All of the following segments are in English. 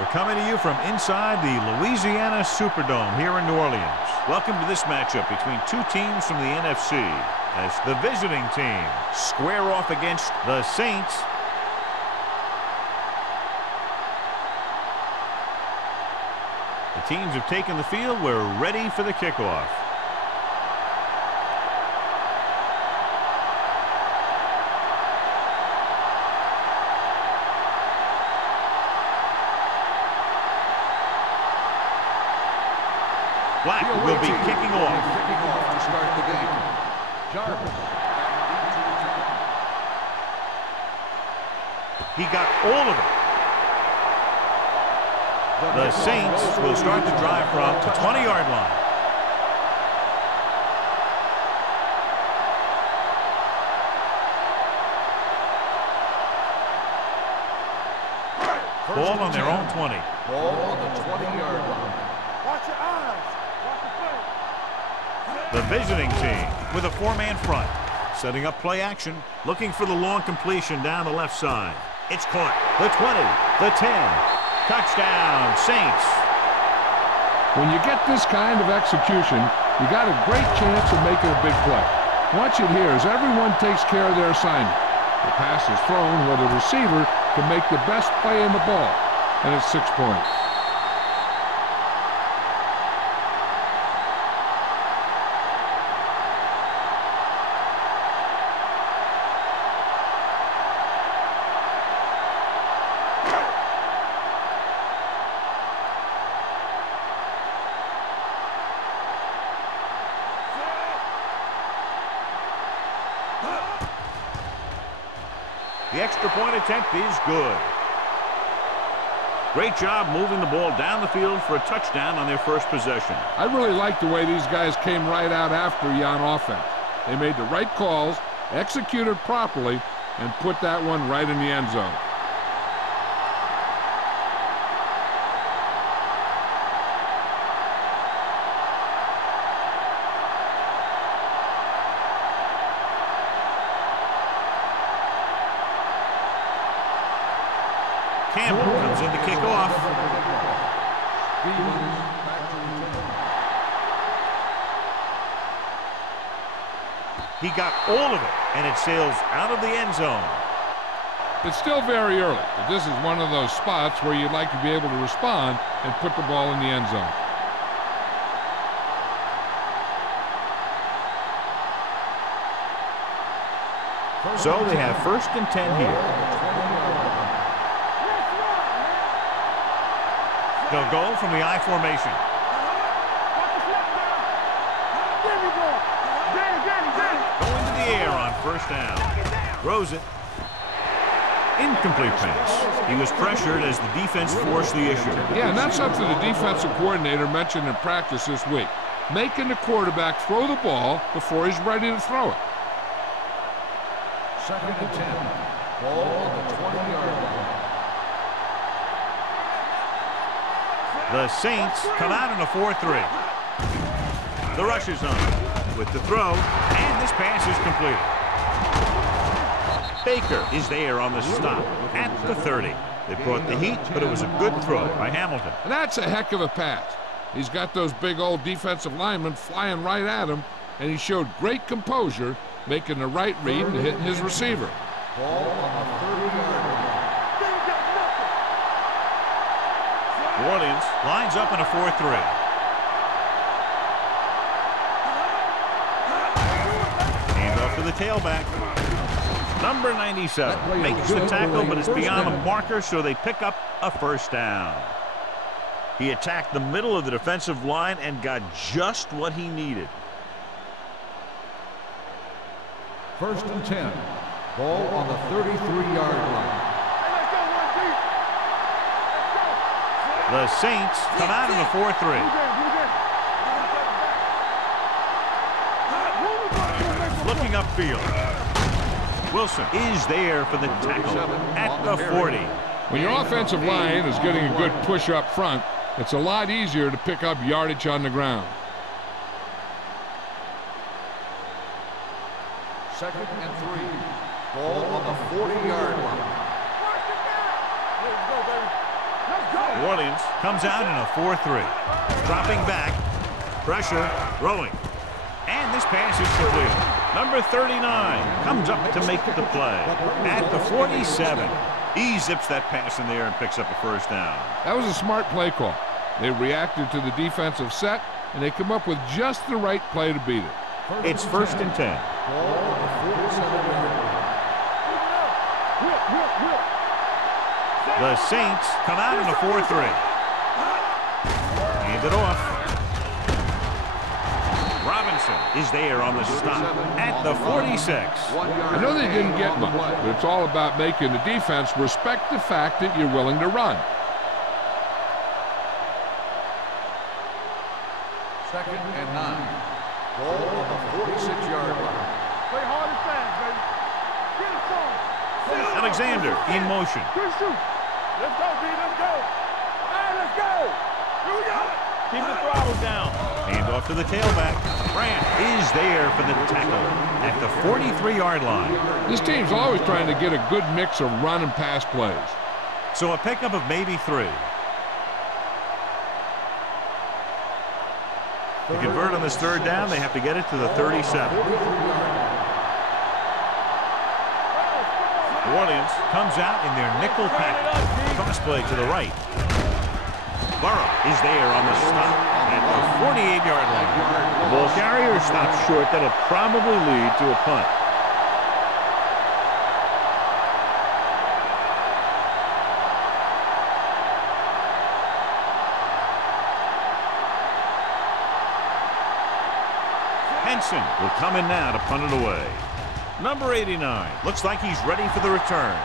We're coming to you from inside the Louisiana Superdome here in New Orleans. Welcome to this matchup between two teams from the NFC as the visiting team square off against the Saints. The teams have taken the field. We're ready for the kickoff. Black will be kicking off. To start the game. Jarvis. He got all of it. The Saints will start the drive from the 20-yard line. Ball on their own 20. Ball on the 20-yard line. Watch your eyes. The visiting team with a four-man front. Setting up play action. Looking for the long completion down the left side. It's caught. The 20. The 10. Touchdown, Saints. When you get this kind of execution, you got a great chance of making a big play. Watch it here as everyone takes care of their assignment. The pass is thrown where the receiver can make the best play in the ball. And it's 6 points. The extra point attempt is good. Great job moving the ball down the field for a touchdown on their first possession. I really like the way these guys came right out after you on offense. They made the right calls, executed properly, and put that one right in the end zone. Campbell comes in to kick off. He got all of it, and it sails out of the end zone. It's still very early, but this is one of those spots where you'd like to be able to respond and put the ball in the end zone. So they have 1st and 10 here. They'll go from the I formation. Going to the air on 1st down. Throws it. Incomplete pass. He was pressured as the defense forced the issue. Yeah, and that's something the defensive coordinator mentioned in practice this week. Making the quarterback throw the ball before he's ready to throw it. 2nd and 10. Ball on the 20-yard line. The Saints come out in a 4-3. The rush is on with the throw, and this pass is completed. Baker is there on the stop at the 30. They brought the heat, but it was a good throw by Hamilton. And that's a heck of a pass. He's got those big old defensive linemen flying right at him, and he showed great composure, making the right read and hitting his receiver. Ball on the 30-yard line. New Orleans lines up in a 4-3. Hands off to the tailback. Number 97 makes the tackle, but it's beyond the marker, so they pick up a 1st down. He attacked the middle of the defensive line and got just what he needed. 1st and 10. Ball on the 33-yard line. The Saints come out in a 4-3. Looking upfield. Wilson is there for the tackle at the 40. When your offensive line is getting a good push up front, it's a lot easier to pick up yardage on the ground. 2nd and 3. Ball on the 40-yard line. Let's go, baby. Let's go. New Orleans comes out in a 4-3. Dropping back. Pressure. Throwing. And this pass is complete. Number 39 comes up to make the play. At the 47. He zips that pass in the air and picks up a first down. That was a smart play call. They reacted to the defensive set, and they come up with just the right play to beat it. It's 1st and 10. The Saints come out in a 4-3. Hand it off. Robinson is there on the stop at the 46. I know they didn't get much, but it's all about making the defense respect the fact that you're willing to run. 2nd and 9. Ball on the 46-yard line. Play hard and fast, baby. Get it on. Alexander in motion. Good shoot. Let's go, B. Let's go. All right, let's go. Here we go. Keep the throttle down. Hand off to the tailback. Grant is there for the tackle at the 43-yard line. This team's always trying to get a good mix of run and pass plays. So a pickup of maybe 3. To convert on this 3rd down, they have to get it to the 37. New Orleans comes out in their nickel package. Cross play to the right. Burrow is there on the stop at the 48-yard line. The ball carrier stops short. That'll probably lead to a punt. Henson will come in now to punt it away. Number 89 looks like he's ready for the return.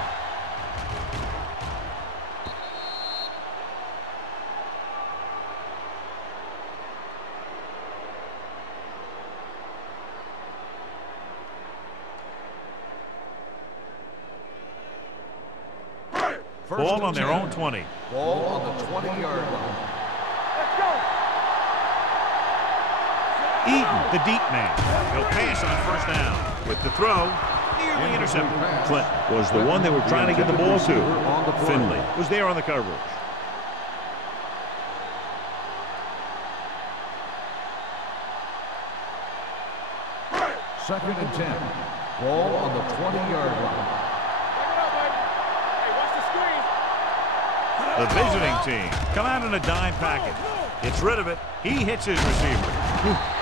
Ball on their own 20. Ball on the 20-yard line. Let's go. Eaton, the deep man. He'll pass on 1st down. With the throw, nearly intercepted. Clinton was the one they were trying to get the ball to. Finley was there on the coverage. Second and 10. Ball on the 20-yard line. The visiting team come out in a dime package. Gets rid of it. He hits his receiver.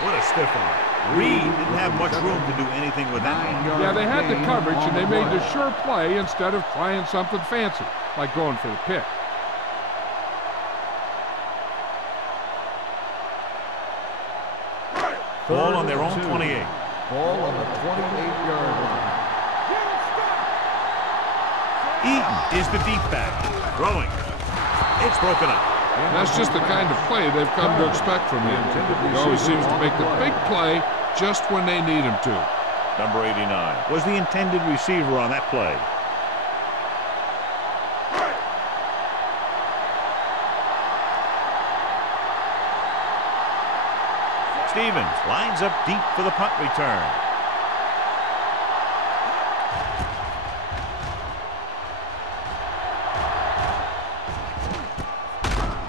What a stiff arm. Reed didn't have much room to do anything with that one. Yeah, they had the coverage, and they made the sure play instead of trying something fancy, like going for the pick. Ball on their own 28. Ball on the 28-yard line. Eaton is the deep back. Throwing. It's broken up. And that's just the kind of play they've come to expect from him. He always seems to make the big play just when they need him to. Number 89 was the intended receiver on that play. Stevens lines up deep for the punt return.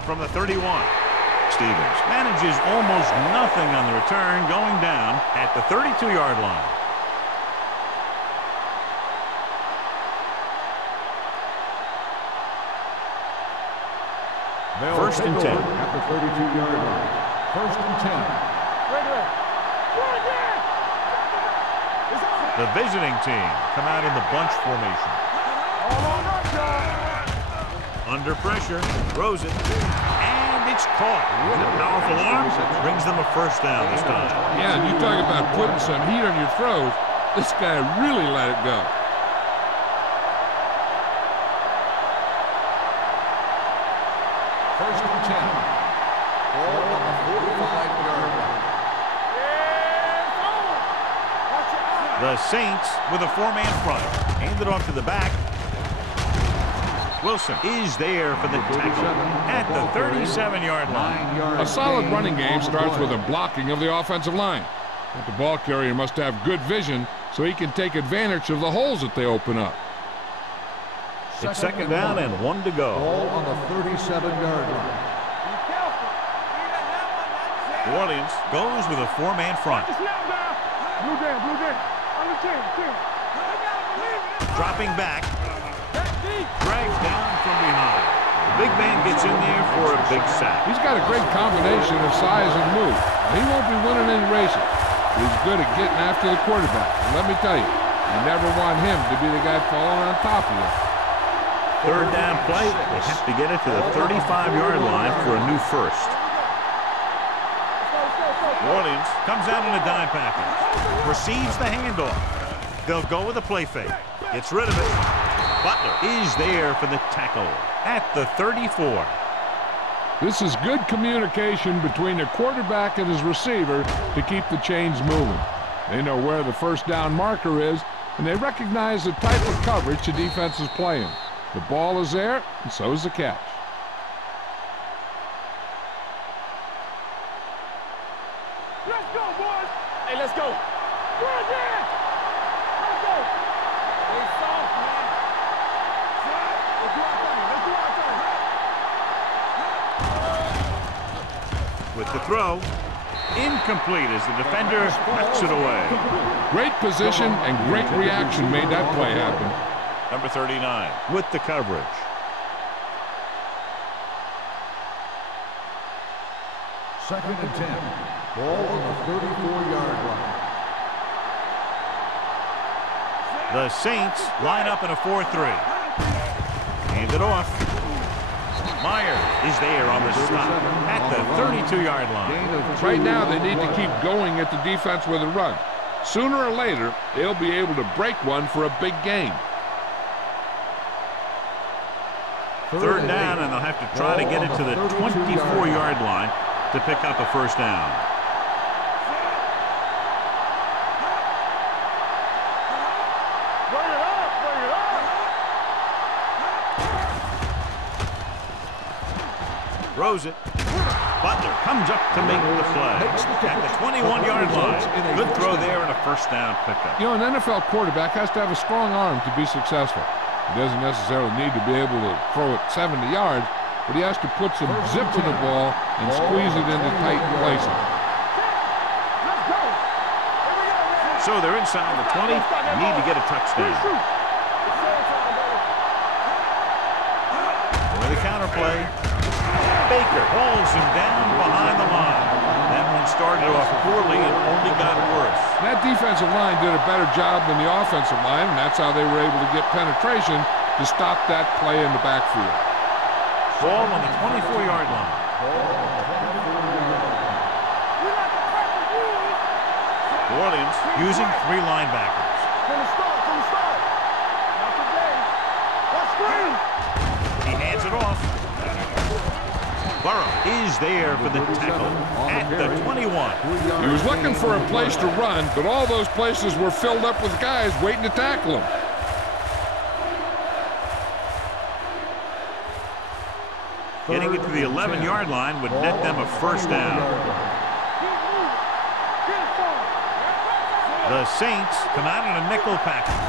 From the 31. Stevens manages almost nothing on the return, going down at the 32-yard line. First and 10. At the 32-yard line. 1st and 10. The visiting team come out in the bunch formation. Under pressure, throws it, and it's caught. The powerful arm brings them a first down this time. Yeah, and you talk about putting some heat on your throws. This guy really let it go. First and 10. Ball on the 45-yard line. The Saints with a 4-man front. Handed off to the back. Wilson is there for the tackle at the 37-yard line. A solid running game starts with a blocking of the offensive line. But the ball carrier must have good vision so he can take advantage of the holes that they open up. It's second down and 1 to go. Ball on the 37-yard line. New Orleans goes with a 4-man front. Blue down, blue down. On the 10. Dropping back. Dragged down from behind. The big man gets in there for a big sack. He's got a great combination of size and move. He won't be winning any races. He's good at getting after the quarterback. And let me tell you, you never want him to be the guy falling on top of you. Third down play. They have to get it to the 35-yard line for a new first. New Orleans comes out in a dime package. Receives the handoff. They'll go with a play fake. Gets rid of it. Butler is there for the tackle at the 34. This is good communication between the quarterback and his receiver to keep the chains moving. They know where the first down marker is, and they recognize the type of coverage the defense is playing. The ball is there, and so is the catch. Let's go, boys. Hey, let's go. Let's go. Stay soft, man. Let's do our thing. Let's do our thing. With the throw, incomplete as the defender knocks it away. Great position and great reaction made that play happen. Number 39 with the coverage. Second and 10. Ball on the 34-yard line. The Saints line up in a 4-3. Hand it off. Myers is there on the stop at the 32-yard line. Right now, they need to keep going at the defense with a run. Sooner or later, they'll be able to break one for a big gain. Third down, and they'll have to try to get it to the 24-yard line to pick up a first down. Bring it up, bring it up. Throws it. Butler comes up to make the play at the 21-yard line. Good throw there and a first down pickup. You know, an NFL quarterback has to have a strong arm to be successful. He doesn't necessarily need to be able to throw it 70 yards, but he has to put some zip to the ball and squeeze it into tight places. Let's go. Here we go, man. So they're inside the 20. Need to get a touchdown. With a counter play, Baker hauls him down behind the line. That one started off poorly and only got worse. That defensive line did a better job than the offensive line, and that's how they were able to get penetration to stop that play in the backfield. Ball on the 24-yard line. New Orleans using 3 linebackers. From the start. Not today. Let's screen. He hands it off. Burrow is there for the tackle at the 21. He was looking for a place to run, but all those places were filled up with guys waiting to tackle him. Getting it to the 11-yard line would net them a first down. The Saints come out in a nickel package.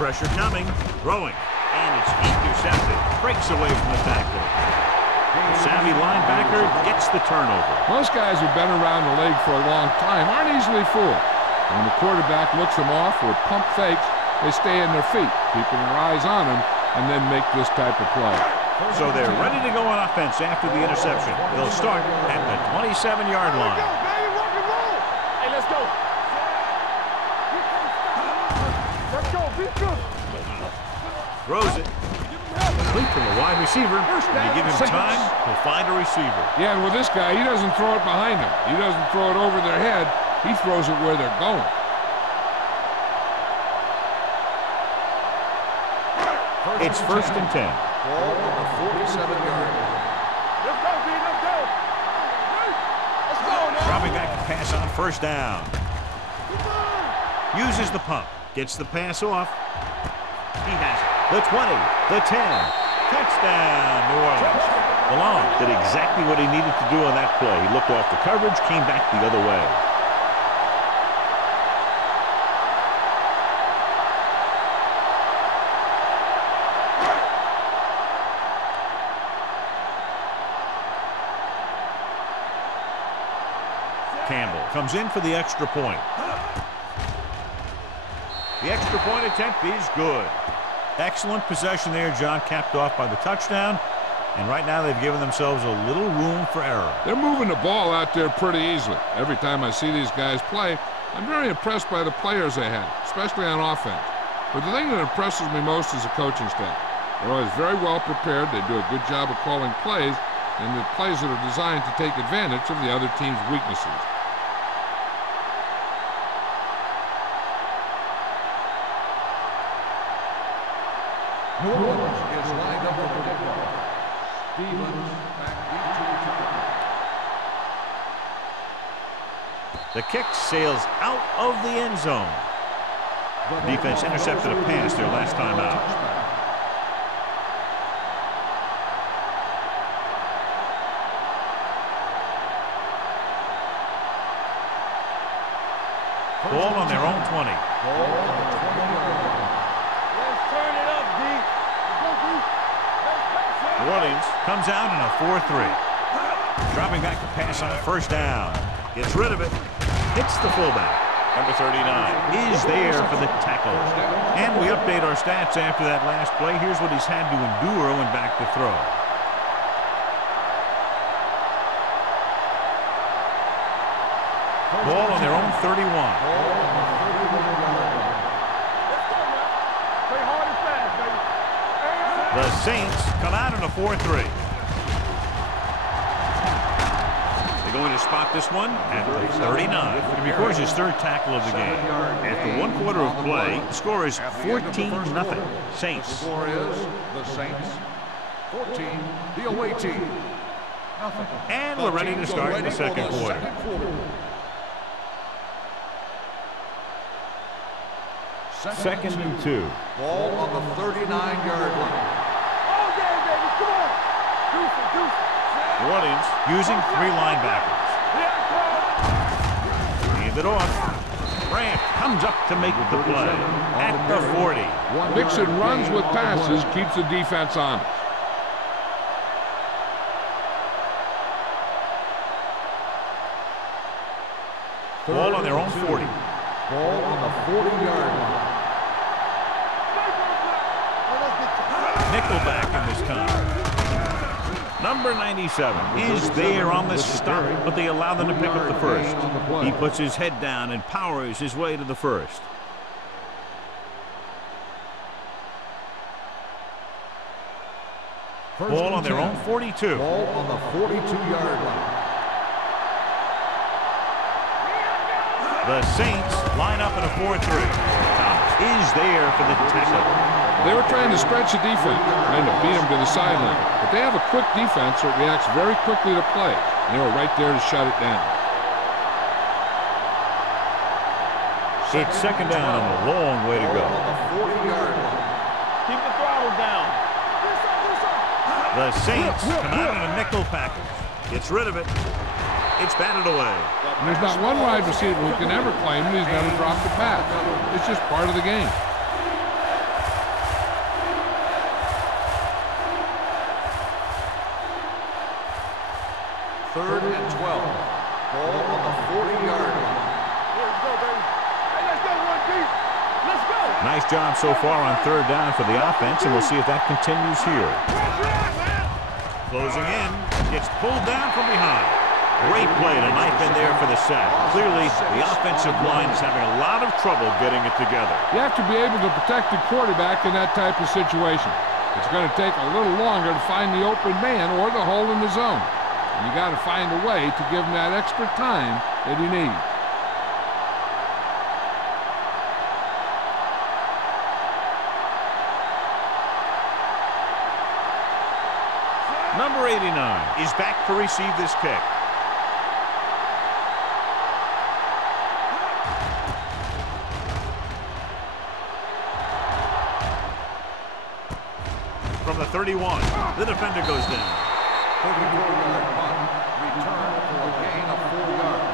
Pressure coming, throwing, and it's intercepted. Breaks away from the tackle. The savvy linebacker gets the turnover. Most guys who've been around the league for a long time aren't easily fooled. When the quarterback looks them off or pump fakes, they stay in their feet, keeping their eyes on them, and then make this type of play. So they're ready to go on offense after the interception. They'll start at the 27-yard line. Hey, let's go. Let's go. Be good. Throws it. Complete from the wide receiver. When you give him time, he'll find a receiver. Yeah, and with this guy, he doesn't throw it behind them. He doesn't throw it over their head. He throws it where they're going. It's first and 10. Ball on the 47-yard line. Let's go, B. Let's go. Let's go now. Dropping back to pass on first down. Uses the pump. Gets the pass off. He has it. The 20. The 10. Touchdown, New Orleans. Malone did exactly what he needed to do on that play. He looked off the coverage, came back the other way. comes in for the extra point. The extra point attempt is good. Excellent possession there, John, capped off by the touchdown. And right now they've given themselves a little room for error. They're moving the ball out there pretty easily. Every time I see these guys play, I'm very impressed by the players they have, especially on offense. But the thing that impresses me most is the coaching staff. They're always very well prepared. They do a good job of calling plays, and the plays that are designed to take advantage of the other team's weaknesses. New Orleans is lined up for the kickoff. Stevens back deep to return. The kick sails out of the end zone. Defense intercepted a pass their last time out. Ball on their own 20. Ball on the 20-yard line. Let's turn it up, D. Go, D. New Orleans comes out in a 4-3. Dropping back to pass on first down. Gets rid of it. Hits the fullback. Number 39 is there for the tackle. And we update our stats after that last play. Here's what he's had to endure when back to throw. Ball on their own 31. Ball on the 31-yard line. Let's go, man. Play hard and fast, baby. The Saints come out in a 4-3. They're going to spot this one at the 39. It records his third tackle of the game. After 1 quarter of play, the score is 14-0. Saints. The score is the Saints 14, the away team nothing. And we're ready to start the second quarter. Second and 2. Ball on the 39-yard line. All game, baby. Come on. Deuce it. New Orleans using 3 linebackers. Hand it off. Grant comes up to make the play at the 40. Mixing runs with passes keeps the defense honest. Ball on their own 40. Ball on the 40-yard line. Nickelback in this time. Number 97 is there on the stop, but they allow them to pick up the first. He puts his head down and powers his way to the first. Ball on their own 42. Ball on the 42-yard line. The Saints line up in a 4-3. Thomas is there for the tackle. They were trying to stretch the defense, trying to beat them to the sideline. But they have a quick defense that reacts very quickly to play. And they were right there to shut it down. It's second down and a long way to go. On the 40-yard line. Keep the throttle down. The Saints come out in a nickel package. Gets rid of it. It's batted away. And there's not one wide receiver who can ever claim that he's never dropped a pass. It's just part of the game. Third and 12. Ball on the 40-yard line. Let's go, baby. Hey, let's go, 1D. Let's go. Nice job so far on third down for the offense, and we'll see if that continues here. Closing in. Gets pulled down from behind. Great play to knife in there for the sack. Clearly, the offensive line is having a lot of trouble getting it together. You have to be able to protect the quarterback in that type of situation. It's going to take a little longer to find the open man or the hole in the zone. And you got to find a way to give him that extra time that he needs. Number 89 is back to receive this kick. From the 31, the defender goes down. 34-yard punt. Return for a gain of 4 yards.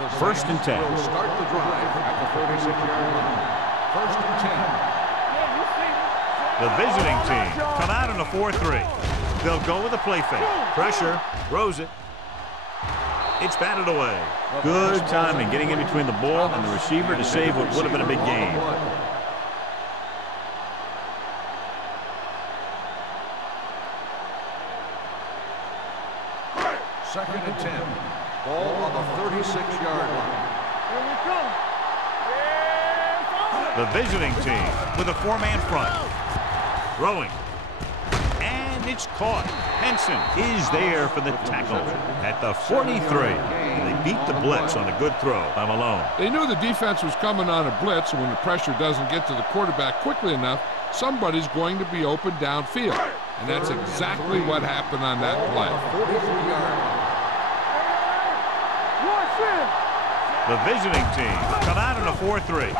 The First and 10. Will start the drive at the 36-yard line. First and 10. Yeah, you see me. The visiting team come out in a 4-3. They'll go with a play fake. Pressure, throws it. It's batted away. Good timing getting in between the ball and the receiver to save what would have been a big gain. Second and 10. Ball on the 36-yard line. Here we come. Yeah, The visiting team with a 4-man front. Throwing. And it's caught. Henson is there for the tackle at the 43. They beat the blitz on a good throw by Malone. They knew the defense was coming on a blitz, and when the pressure doesn't get to the quarterback quickly enough, somebody's going to be open downfield. And that's exactly what happened on that play. 43-yard line. The visiting team come out in a 4-3.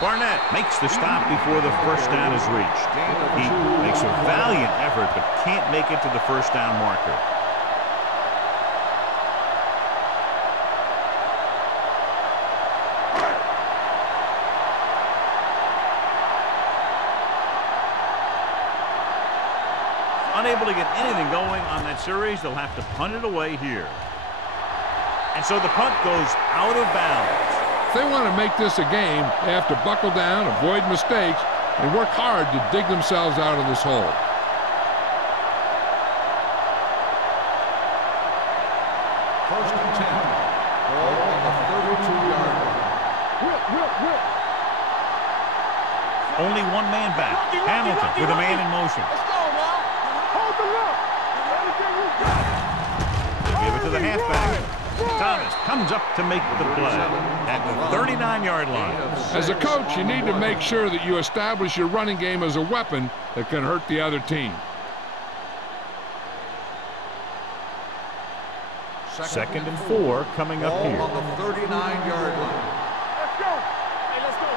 Barnett makes the stop before the first down is reached. He makes a valiant effort but can't make it to the first down marker. Unable to get anything going on that series, they'll have to punt it away here. And so the punt goes out of bounds. If they want to make this a game, they have to buckle down, avoid mistakes, and work hard to dig themselves out of this hole. First and 10. Ball on the 32-yard line. Only one man back. Hamilton with a man in motion. Let's go, man. Hold the look. Everything you got. They give it to the halfback. Thomas comes up to make the play at the 39-yard line. As a coach, you need to make sure that you establish your running game as a weapon that can hurt the other team. Second and 4 coming up here. Ball on the 39-yard line. Let's go. Hey, let's go.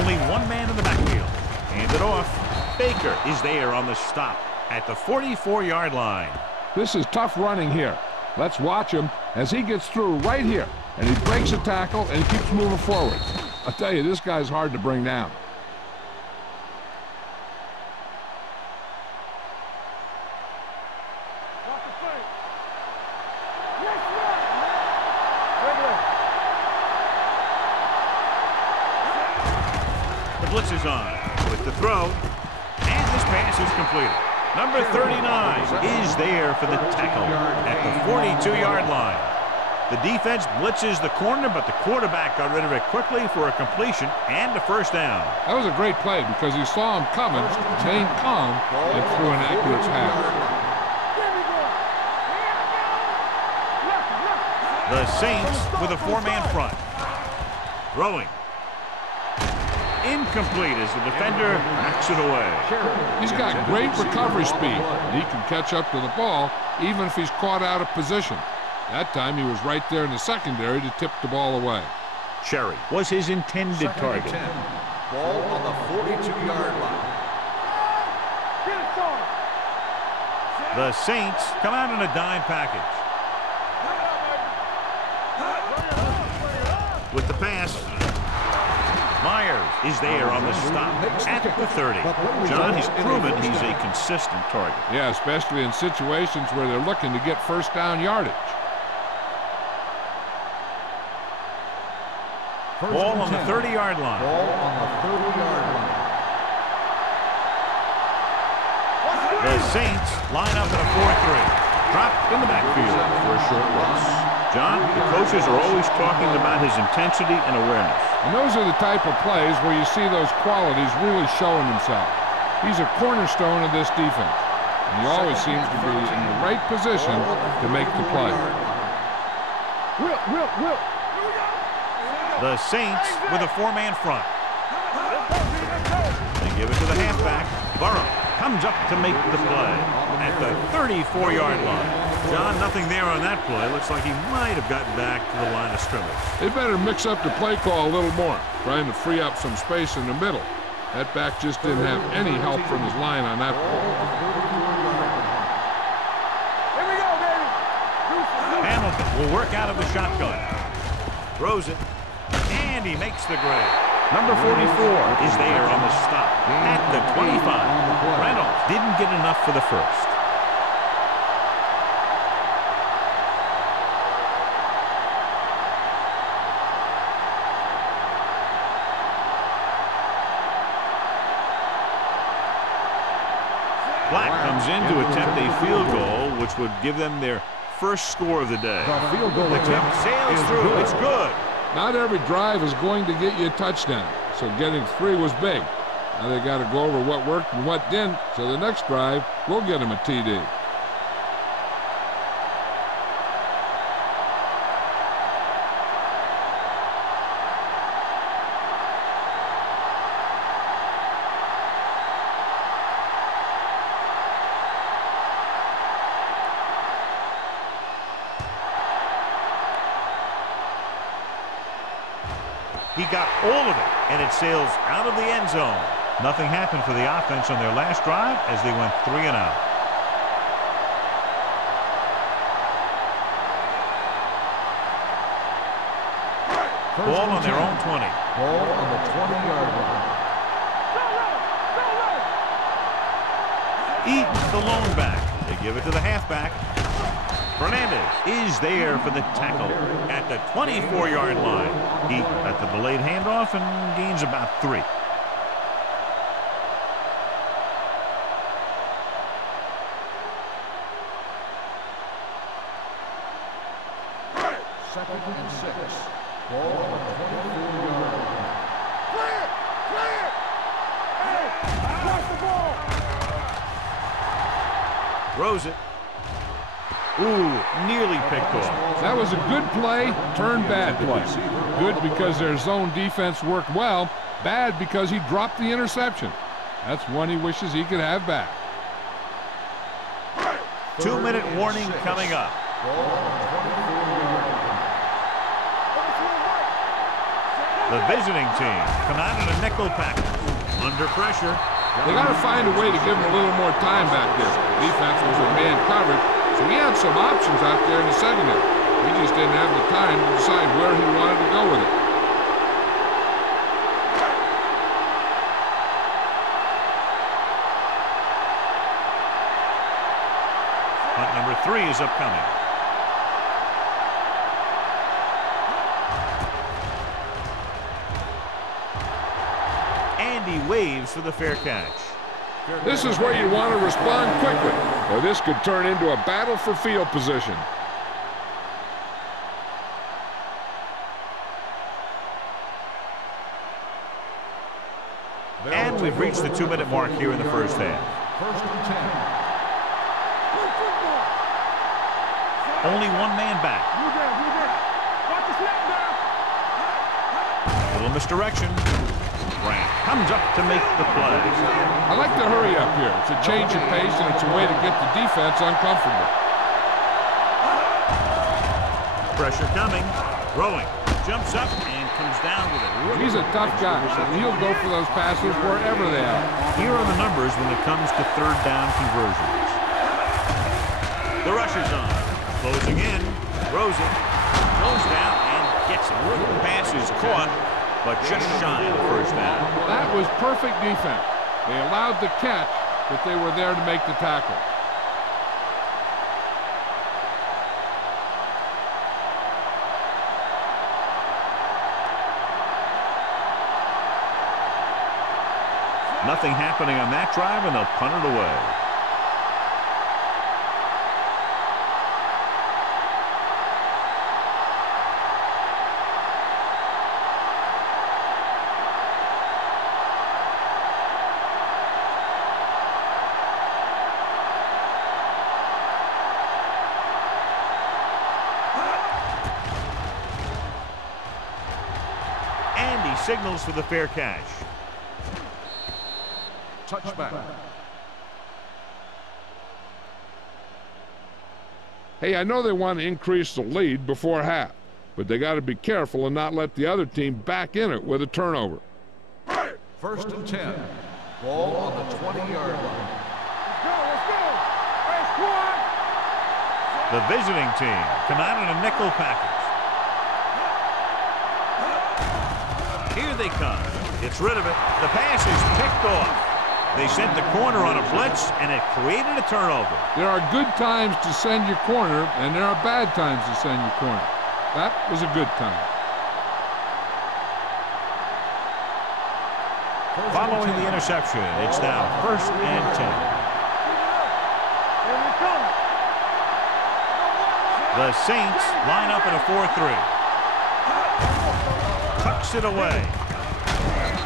Only one man in the backfield. Hand it off. Baker is there on the stop at the 44-yard line. This is tough running here. Let's watch him as he gets through right here, and he breaks a tackle and he keeps moving forward. I'll tell you, this guy's hard to bring down. Watch the play. Let's run. The blitz is on with the throw, and this pass is completed. Number 39 is there for the tackle at the 42-yard line. The defense blitzes the corner, but the quarterback got rid of it quickly for a completion and a first down. That was a great play because he saw him coming, stayed calm, and threw an accurate pass. The Saints with a 4-man front. Throwing. Incomplete as the defender knocks it away. He's got great recovery speed, and he can catch up to the ball even if he's caught out of position. That time he was right there in the secondary to tip the ball away. Cherry was his intended target. 10. Ball on the 42-yard line. The Saints come out in a dime package. With the pass, Myers is there on the stop at the 30. John, he's proven he's a consistent target. Yeah, especially in situations where they're looking to get first down yardage. Ball on the 30-yard line. Ball on the 30-yard line. The Saints line up in a 4-3. Dropped in the backfield for a short loss. John, the coaches are always talking about his intensity and awareness. And those are the type of plays where you see those qualities really showing themselves. He's a cornerstone of this defense, and he always seems to be in the right position to make the play. The Saints with a 4-man front. They give it to the halfback. Burrow comes up to make the play at the 34-yard line. John, nothing there on that play. Looks like he might have gotten back to the line of scrimmage. They better mix up the play call a little more, trying to free up some space in the middle. That back just didn't have any help from his line on that play. Here we go, baby. Hamilton will work out of the shotgun. Throws it, and he makes the grab. Number 44 is there on the stop at the 25. Reynolds didn't get enough for the first. Black comes in to attempt a field goal, which would give them their first score of the day. The field goal The kick sails through. It's good. Not every drive is going to get you a touchdown, so getting 3 was big. Now they got to go over what worked and what didn't, so the next drive will get them a TD. He got all of it, and it sails out of the end zone. Nothing happened for the offense on their last drive as they went 3 and out. Ball on their own 20. Ball on the 20-yard line. Eaton, the lone back. They give it to the halfback. Fernandez is there for the tackle at the 24-yard line. He got the delayed handoff and gains about 3. Second and 6. Ball on the 24-yard line. Clear! Clear! Hey! Watch the ball! Throws it. Ooh, nearly picked off. That was a good play, turned bad play. Good because their zone defense worked well, bad because he dropped the interception. That's one he wishes he could have back. 2-minute warning coming up. The visiting team come out in a nickel package. Under pressure. They got to find a way to give him a little more time back there. The defense was in man coverage, so he had some options out there in the secondary. He just didn't have the time to decide where he wanted to go with it. Punt number 3 is upcoming. Andy waves for the fair catch. This is where you want to respond quickly, or this could turn into a battle for field position. And we've reached the 2-minute mark here in the first half. First and 10. Only one man back. Watch the snap down. Little misdirection. Grant comes up to make the play. I like to hurry up here. It's a change of pace, and it's a way to get the defense uncomfortable. Pressure coming. Throwing. Jumps up and comes down with it. He's a tough guy, so he'll go for those passes wherever they are. Here are the numbers when it comes to third down conversions. The rush is on. Closing in. Throws it. Goes down and gets it. The pass is caught, but just shy of the first down. That was perfect defense. They allowed the catch, but they were there to make the tackle. Nothing happening on that drive, and they'll punt it away. And he signals for the fair catch. Touchback. Hey, I know they want to increase the lead before half, but they got to be careful and not let the other team back in it with a turnover. First and 10. Ball on the 20-yard line. Let's go. Hey, squad. The visiting team come out in a nickel package. Here they come. Gets rid of it. The pass is picked off. They sent the corner on a blitz, and it created a turnover. There are good times to send your corner, and there are bad times to send your corner. That was a good time. Following the interception, it's now 1st and 10. The Saints line up in a 4-3. Tucks it away.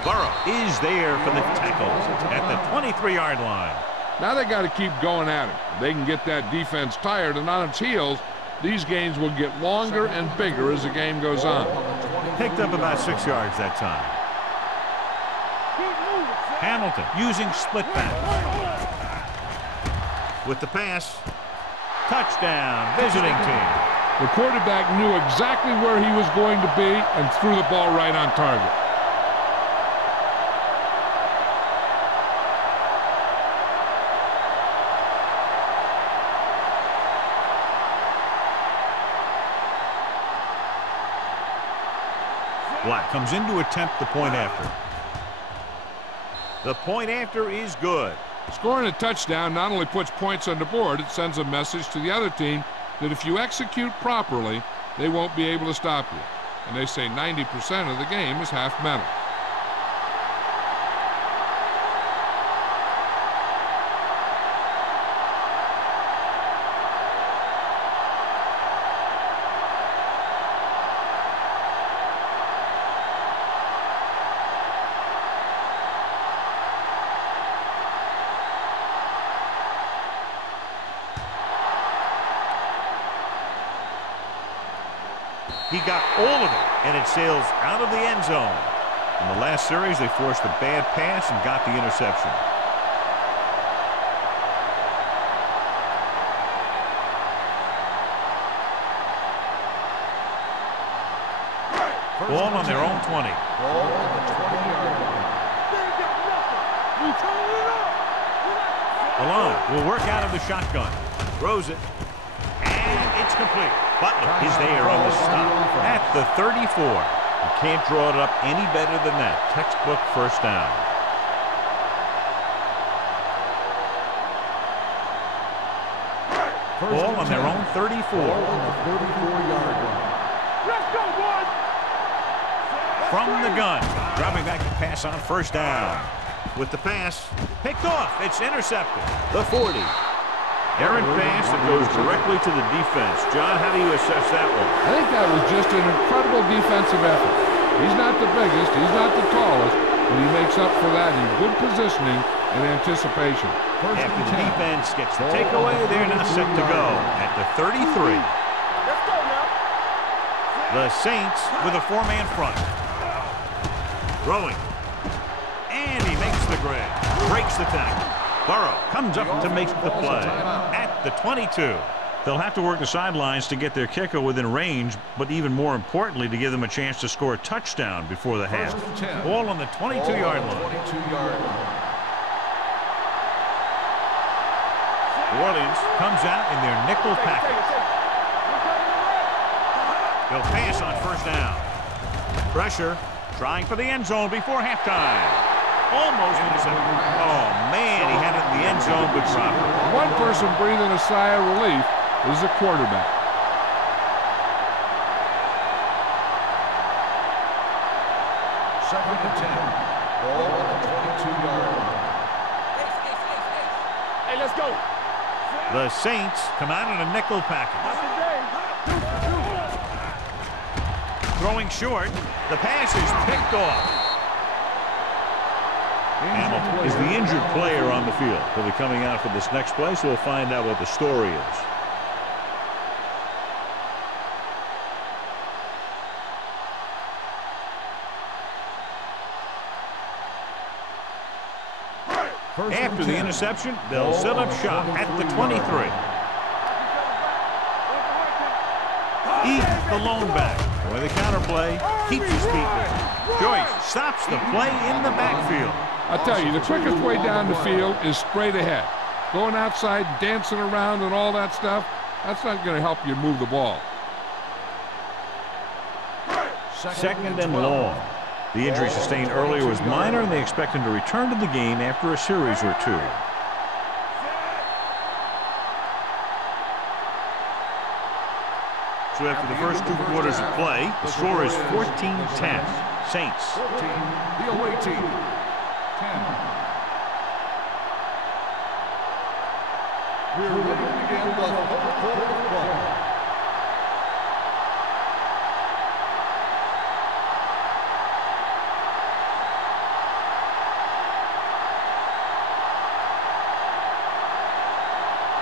Burrow is there for the tackle at the 23-yard line. Now they got to keep going at it. They can get that defense tired and on its heels. These games will get longer and bigger as the game goes on. Picked up about 6 yards that time. Hamilton using split back. With the pass. Touchdown, visiting team. The quarterback knew exactly where he was going to be and threw the ball right on target. Black comes in to attempt the point after. The point after is good. Scoring a touchdown not only puts points on the board, it sends a message to the other team that if you execute properly, they won't be able to stop you. And they say 90% of the game is half mental. He got all of it, and it sails out of the end zone. In the last series, they forced a bad pass and got the interception. Ball on their own 20. Ball on the 20-yard line. Malone will work out of the shotgun. Throws it. And it's complete. Butler is there on the stop at the 34. You can't draw it up any better than that. Textbook first down. Ball on their own 34. Ball on the 34-yard line. Let's go, boys! From the gun. Dropping back to pass on first down. With the pass. Picked off. It's intercepted. The 40. Errant pass that goes directly to the defense. John, how do you assess that one? I think that was just an incredible defensive effort. He's not the biggest, he's not the tallest, but he makes up for that in good positioning and anticipation. After the defense gets the takeaway, they're now set to go at the 33. Let's go now! The Saints with a 4-man front. Throwing. And he makes the grab. Breaks the tackle. Burrow comes up to make the play at the 22. They'll have to work the sidelines to get their kicker within range, but even more importantly, to give them a chance to score a touchdown before the half. Ball on the 22-yard line. New Orleans comes out in their nickel package. They'll pass on first down. Pressure, trying for the end zone before halftime. Almost intercepted. Oh, man, he had it in the end zone, but dropped it. One person breathing a sigh of relief is the quarterback. Second and 10. Ball on the 22-yard line. Hey, let's go! The Saints come out in a nickel package. Throwing short. The pass is picked off. Hamilton is the injured player on the field. He'll be coming out for this next play, so we'll find out what the story is. After the interception, they'll set up shop at the 23. Eat the lone back. With the counterplay, keeps his feet moving. Joyce stops the play in the backfield. I tell you, the quickest way down the field is straight ahead. Going outside, dancing around and all that stuff, that's not going to help you move the ball. Second and long. The injury sustained earlier was minor, and they expect him to return to the game after a series or two. So after the first 2 quarters of play, the score is 14-10. Saints. 14, the away team. 10. We're ready to begin the fourth quarter of play.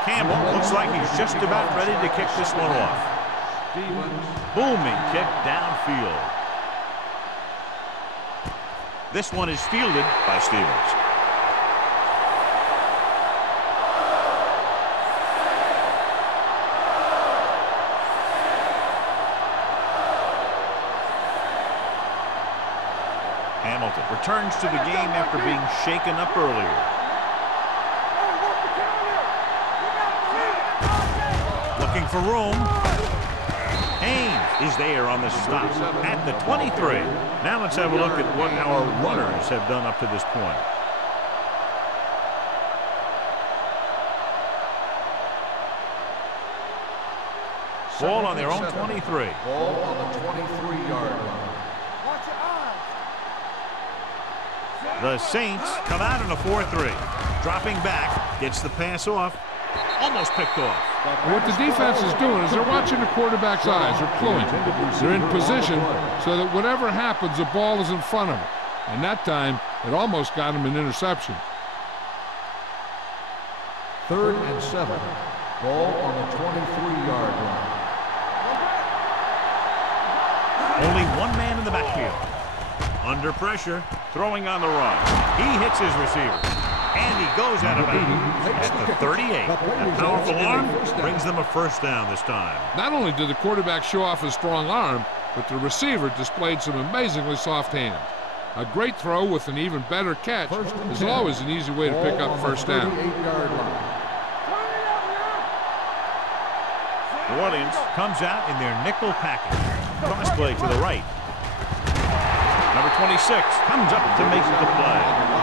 Campbell looks like he's just about ready to kick this one off. Booming kick downfield. This one is fielded by Stevens. Hamilton returns to the game after being shaken up earlier. Looking for room. Haynes is there on the stop at the 23. Now let's have a look at what our runners have done up to this point. Ball on their own 23. Ball on the 23-yard line. Watch your eyes. The Saints come out in a 4-3. Dropping back, gets the pass off. Almost picked off. What the defense is doing is they're watching the quarterback's eyes. They're cluing. They're in position so that whatever happens, the ball is in front of them. And that time, it almost got him an interception. 3rd and 7. Ball on the 23-yard line. Only one man in the backfield. Under pressure, throwing on the run. He hits his receiver. And he goes out of bounds at the 38. A powerful arm brings them a first down this time. Not only did the quarterback show off his strong arm, but the receiver displayed some amazingly soft hands. A great throw with an even better catch is always an easy way to pick up first down. New Orleans comes out in their nickel package. Cross play to the right. Number 26 comes up to make the play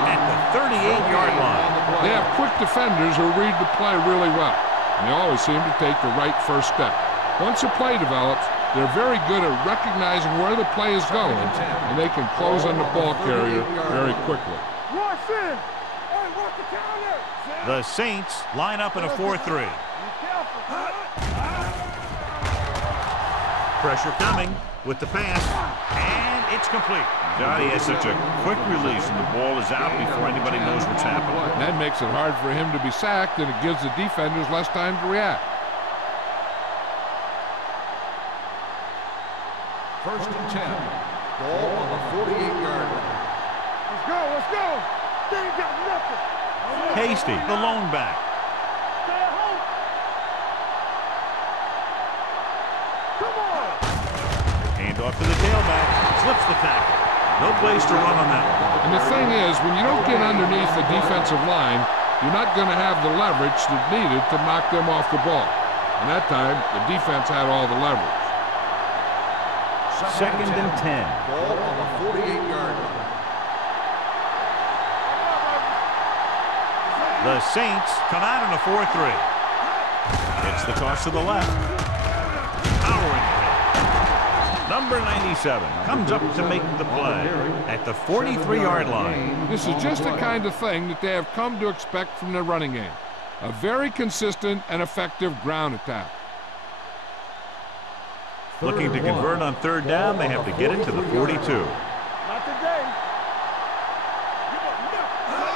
at the 38-yard line. They have quick defenders who read the play really well, and they always seem to take the right first step. Once a play develops, they're very good at recognizing where the play is going, and they can close on the ball carrier very quickly. Rush in. Hey, work the counter. The Saints line up in a 4-3. Be careful. Pressure coming with the pass, and it's complete. Johnny has such a quick release, and the ball is out before anybody knows what's happening. That makes it hard for him to be sacked, and it gives the defenders less time to react. 1st and 10. Ball on the 48-yard line. Let's go. Let's go. They ain't got nothing. Hasty, the lone back. Stay at home. Come on. Hand off to the tailback. Slips the tackle. No place to run on that one. And the thing is, when you don't get underneath the defensive line, you're not going to have the leverage that's needed to knock them off the ball. And that time, the defense had all the leverage. 2nd and 10. Ball on the 48-yard line. The Saints come out in a 4-3. It's the toss to the left. Powering ahead. Number 97 comes up to make the play at the 43-yard line. This is just the kind of thing that they have come to expect from their running game. A very consistent and effective ground attack. Looking to convert on 3rd down, they have to get it to the 42. Not today.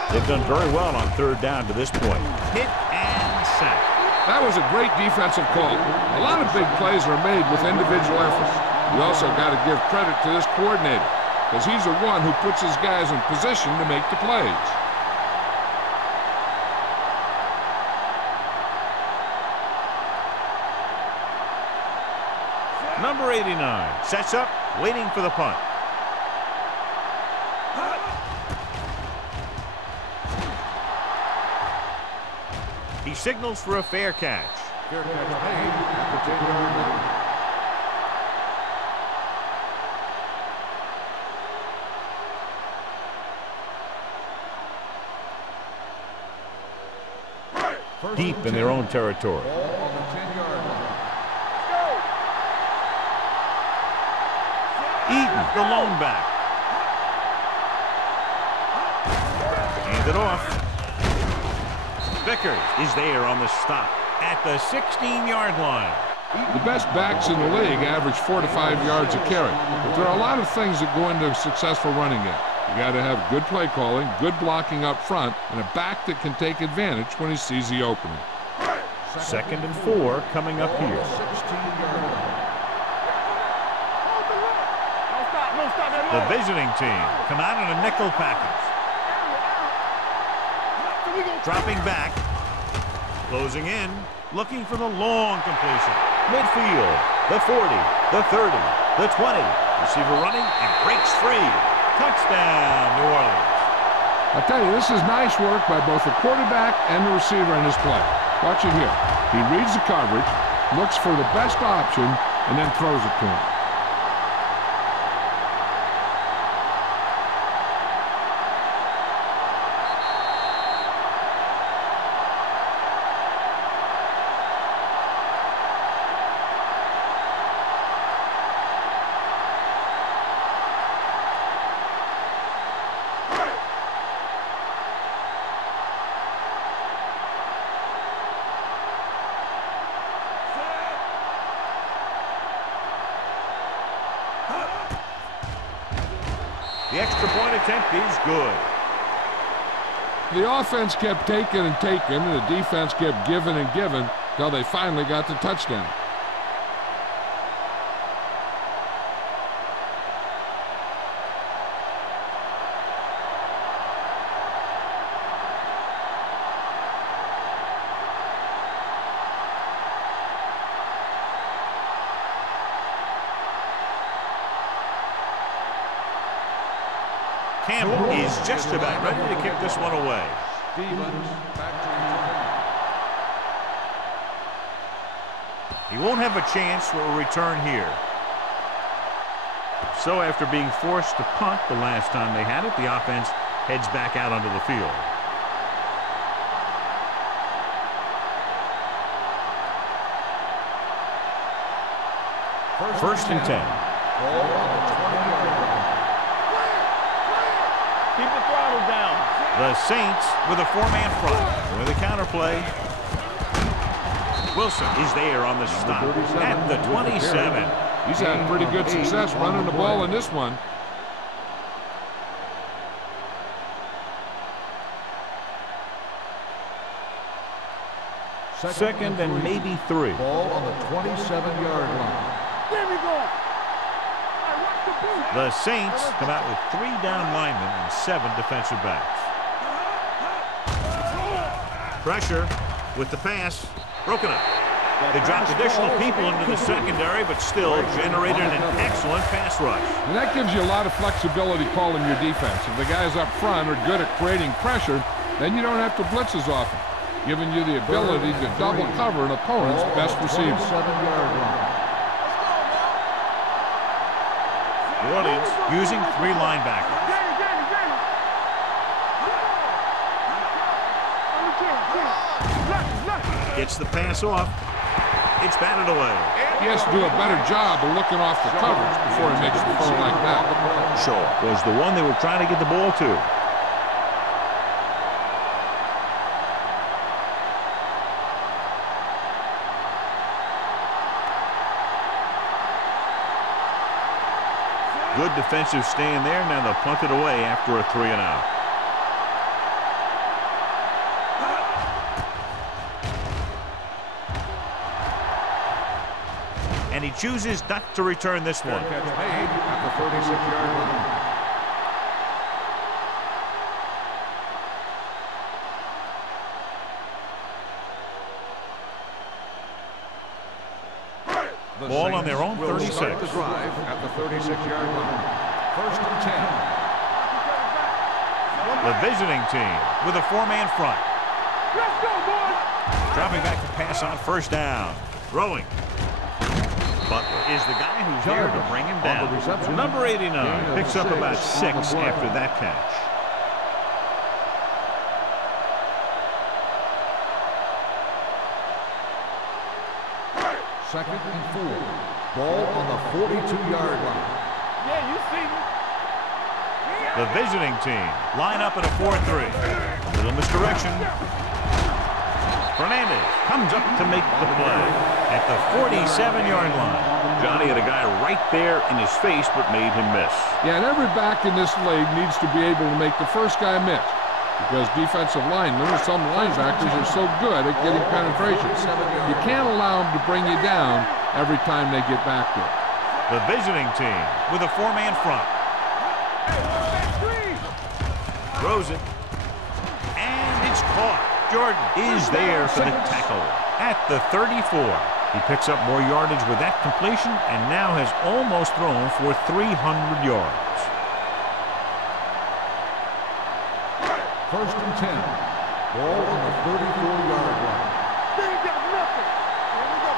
They've done very well on 3rd down to this point. Hit and sack. That was a great defensive call. A lot of big plays are made with individual efforts. You also got to give credit to this coordinator, because he's the one who puts his guys in position to make the plays. Number 89 sets up, waiting for the punt. He signals for a fair catch. Fair catch made at the 10-yard line. deep in their own territory. Ball on the 10-yard line. Eaton, the lone back. Hand it off. Vickers is there on the stop at the 16-yard line. The best backs in the league average 4 to 5 yards a carry. But there are a lot of things that go into a successful running game. You got to have good play calling, good blocking up front, and a back that can take advantage when he sees the opening. 2nd and 4 coming up here. 16-yard line. The visiting team come out in a nickel package. Dropping back. Closing in. Looking for the long completion. Midfield. The 40. The 30. The 20. Receiver running and breaks free. Touchdown, New Orleans. I'll tell you, this is nice work by both the quarterback and the receiver in his play. Watch it here. He reads the coverage, looks for the best option, and then throws it to him. The extra point attempt is good. The offense kept taking and taking, and the defense kept giving and giving until they finally got the touchdown. Campbell is just about ready to kick this one away. Stevens back to He won't have a chance for a return here. So after being forced to punt the last time they had it, the offense heads back out onto the field. First and 10. Ball on the 20-yard line. Keep the throttle down. The Saints with a 4-man front. With a counterplay. Wilson is there on the stop at the 27. He's had pretty good success running the ball in this one. Second and maybe 3. Ball on the 27-yard line. There we go. I want the boot. The Saints come out with 3 down linemen and 7 defensive backs. Pressure with the pass. Broken up. They dropped additional people into the secondary, but still generated an excellent pass rush. And that gives you a lot of flexibility calling your defense. If the guys up front are good at creating pressure, then you don't have to blitz as often, giving you the ability to double cover an opponent's best receiver. 27-yard line. New Orleans using 3 linebackers. Gets the pass off. It's batted away. He has to do a better job of looking off the coverage before he makes the throw like that. Shaw was the one they were trying to get the ball to. Good defensive stand there. Now they'll punt it away after a 3 and out. And he chooses not to return this one. Catch made at the 36-yard line. The Ball on Saints their own will 36. start the drive at the 36-yard line. First and 10. The visiting team with a 4-man front. Let's go, boys. Dropping back to pass on first down. Throwing. Butler is the guy who's there to bring him down. Number 89 picks up about 6 after that catch. 2nd and 4. Ball on the 42-yard line. Yeah, you see me. The visiting team line up at a 4-3. Little misdirection. Fernandez comes up to make the play at the 47-yard line. Johnny had a guy right there in his face but made him miss. Yeah, and every back in this league needs to be able to make the first guy miss, because defensive linemen and some linebackers are so good at getting penetration. You can't allow them to bring you down every time they get back there. The visiting team with a 4-man front. Throws it. And it's caught. Jordan is there for the tackle at the 34. He picks up more yardage with that completion and now has almost thrown for 300 yards. 1st and 10. Ball on the 34-yard line. They ain't got nothing. Here we go.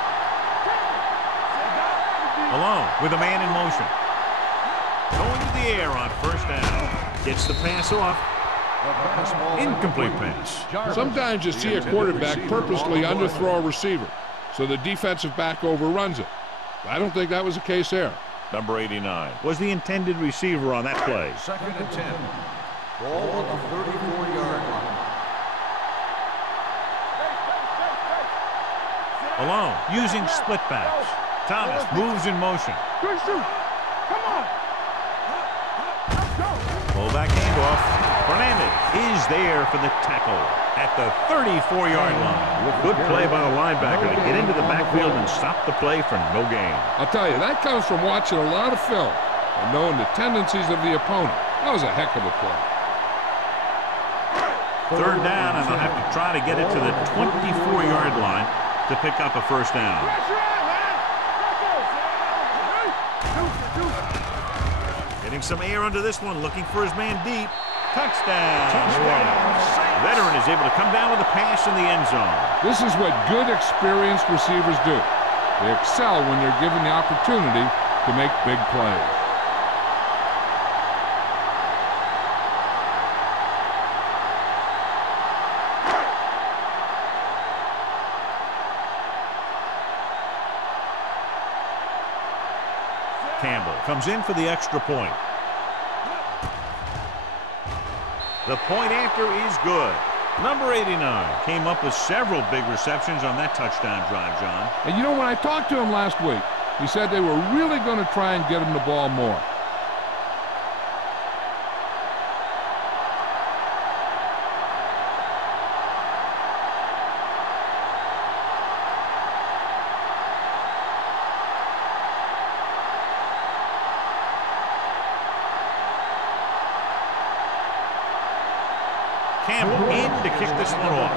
Alone with a man in motion. Going to the air on 1st down. Gets the pass off. Incomplete pass. Sometimes you see a quarterback purposely underthrow a receiver, so the defensive back overruns it. I don't think that was the case there. Number 89 was the intended receiver on that play. 2nd and 10. Ball on the 34-yard line. Alone, using split backs. Thomas moves in motion. Good shoot. Come on. Let's go. Fullback handoff. Fernandez is there for the tackle at the 34-yard line. Good play by the linebacker to get into the backfield and stop the play for no gain. I'll tell you, that comes from watching a lot of film and knowing the tendencies of the opponent. That was a heck of a play. 3rd down, and they'll have to try to get it to the 24-yard line to pick up a 1st down. Pressure on, man. Getting some air under this one, looking for his man deep. Touchdown. Veteran is able to come down with a pass in the end zone. This is what good, experienced receivers do. They excel when they're given the opportunity to make big plays. Campbell comes in for the extra point. The point after is good. Number 89 came up with several big receptions on that touchdown drive, John. And you know, when I talked to him last week, he said they were really going to try and get him the ball more. Campbell in to kick this one off.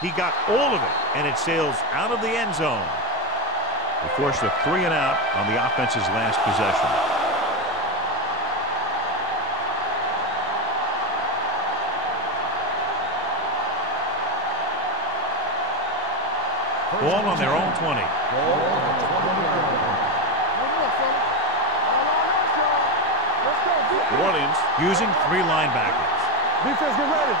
He got all of it, and it sails out of the end zone. They forced a 3 and out on the offense's last possession. Ball on their own 20. Ball on the 20-yard line. New Orleans using 3 linebackers. Defense, get ready.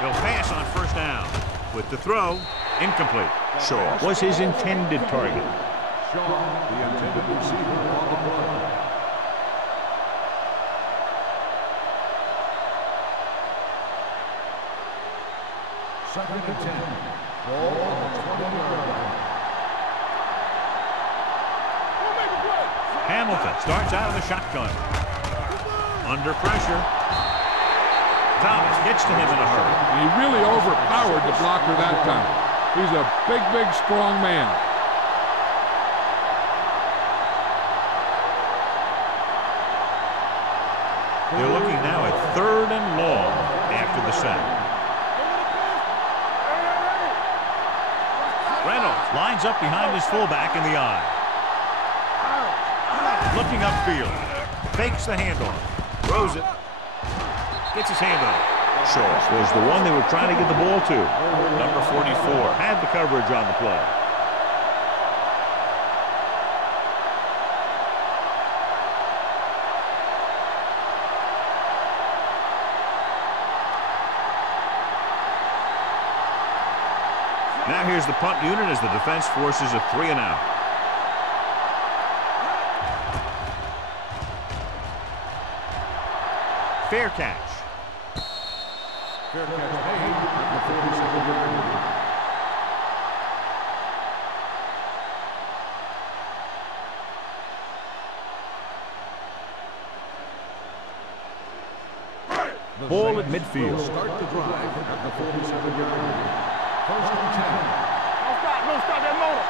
They'll pass on 1st down. With the throw, incomplete. Shaw was his intended target. Shaw, the intended receiver on the play. Second and 10. Ball on the 20-yard line. Hamilton starts out of the shotgun. Under pressure. Thomas gets to him in a hurry. He really overpowered the blocker that time. He's a big, big, strong man. They're looking now at 3rd and long after the sack. Reynolds lines up behind his fullback in the eye. Looking upfield. Fakes the handoff. Throws it. Gets his hand on it. Shaw was the one they were trying to get the ball to. Number 44 had the coverage on the play. Now here's the punt unit as the defense forces a 3-and-out. Fair catch. Fair catch made at the 47-yard line. Ball at midfield. Start the drive at the 47-yard line. First and 10. Don't stop that motor.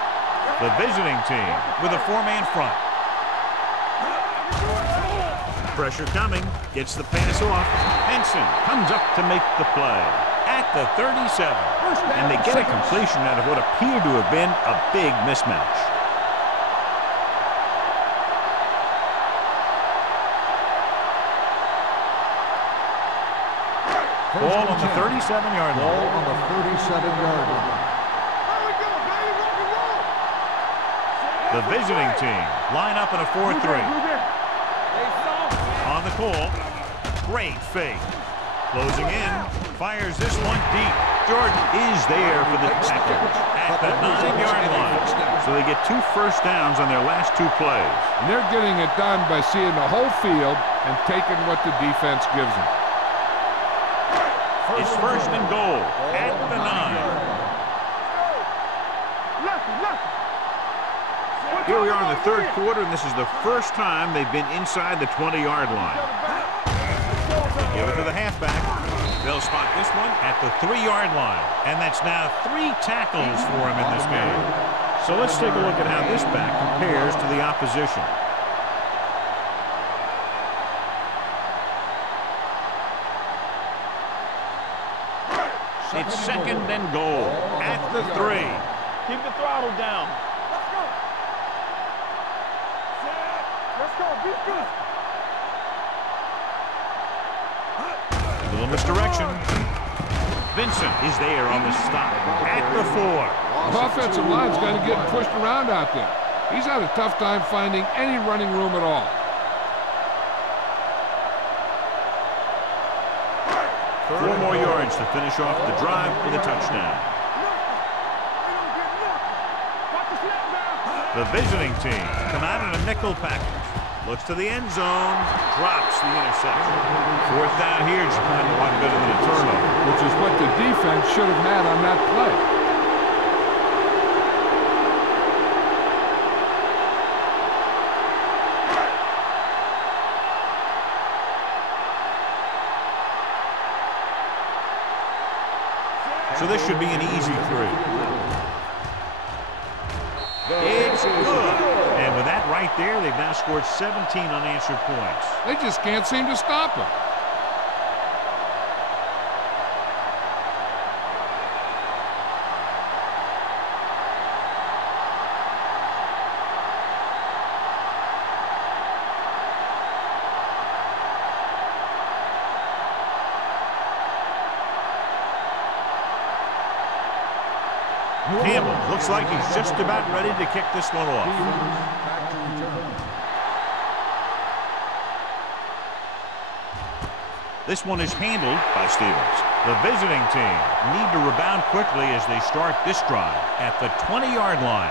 The visiting team with a 4-man front. Pressure coming. Gets the pass off. Henson comes up to make the play at the 37. And they get a completion out of what appeared to have been a big mismatch. Ball on the 37-yard line. Ball on the 37-yard line. Here we go, baby. Rock and roll. The visiting team line up in a 4-3. They soft, man. On the call. Great fake. Closing in. Fires this one deep. Jordan is there for the tackle at the 9-yard line. So they get 2 first downs on their last 2 plays. And they're getting it done by seeing the whole field and taking what the defense gives them. It's first and goal at the 9. Here we are in the 3rd quarter, and this is the first time they've been inside the 20-yard line. Give it to the halfback. They'll spot this one at the 3-yard line. And that's now 3 tackles for him in this game. So let's take a look at how this back compares to the opposition. It's second and goal at the 3. Keep the throttle down. Let's go. Be good. A little misdirection. Vincent is there on the stop at the 4. The offensive line's going to get pushed around out there. He's had a tough time finding any running room at all. 4 more yards to finish off the drive with a touchdown. The visiting team come out in a nickel package. Looks to the end zone. Drops the interception. 4th down here. Just kind of a lot better than a turnover. Which is what the defense should have had on that play. So this should be an easy 3. It's good. And with that right there, they've now scored 17 unanswered points. They just can't seem to stop him. Campbell looks like he's just about ready to kick this one off. Back to return. This one is handled by Stevens. The visiting team need to rebound quickly as they start this drive at the 20-yard line.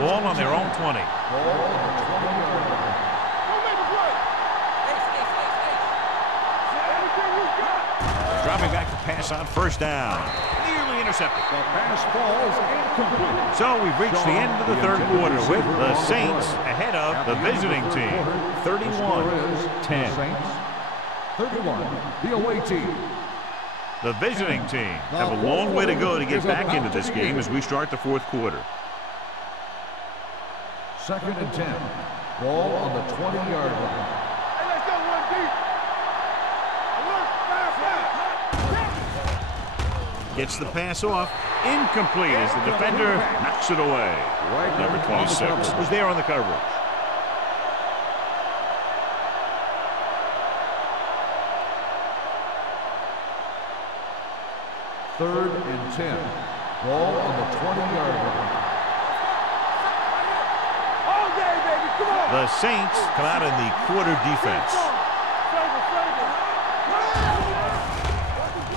Ball on their own 20. Ball on the 20-yard line. Dropping back to pass on 1st down. Nearly intercepted. The pass falls incomplete. So we've reached the end of the 3rd quarter with the Saints ahead of the visiting team. 31-10. Saints 31, the away team. The visiting team have a long way to go to get back into this game as we start the 4th quarter. 2nd and 10. Ball on the 20-yard line. Hey, let's go, 1 deep. Gets the pass off. Incomplete as the defender knocks it away. Number 26 was there on the coverage. Third and 10. Ball on the 20-yard line. All day, baby. Come on. The Saints come out in the quarter defense.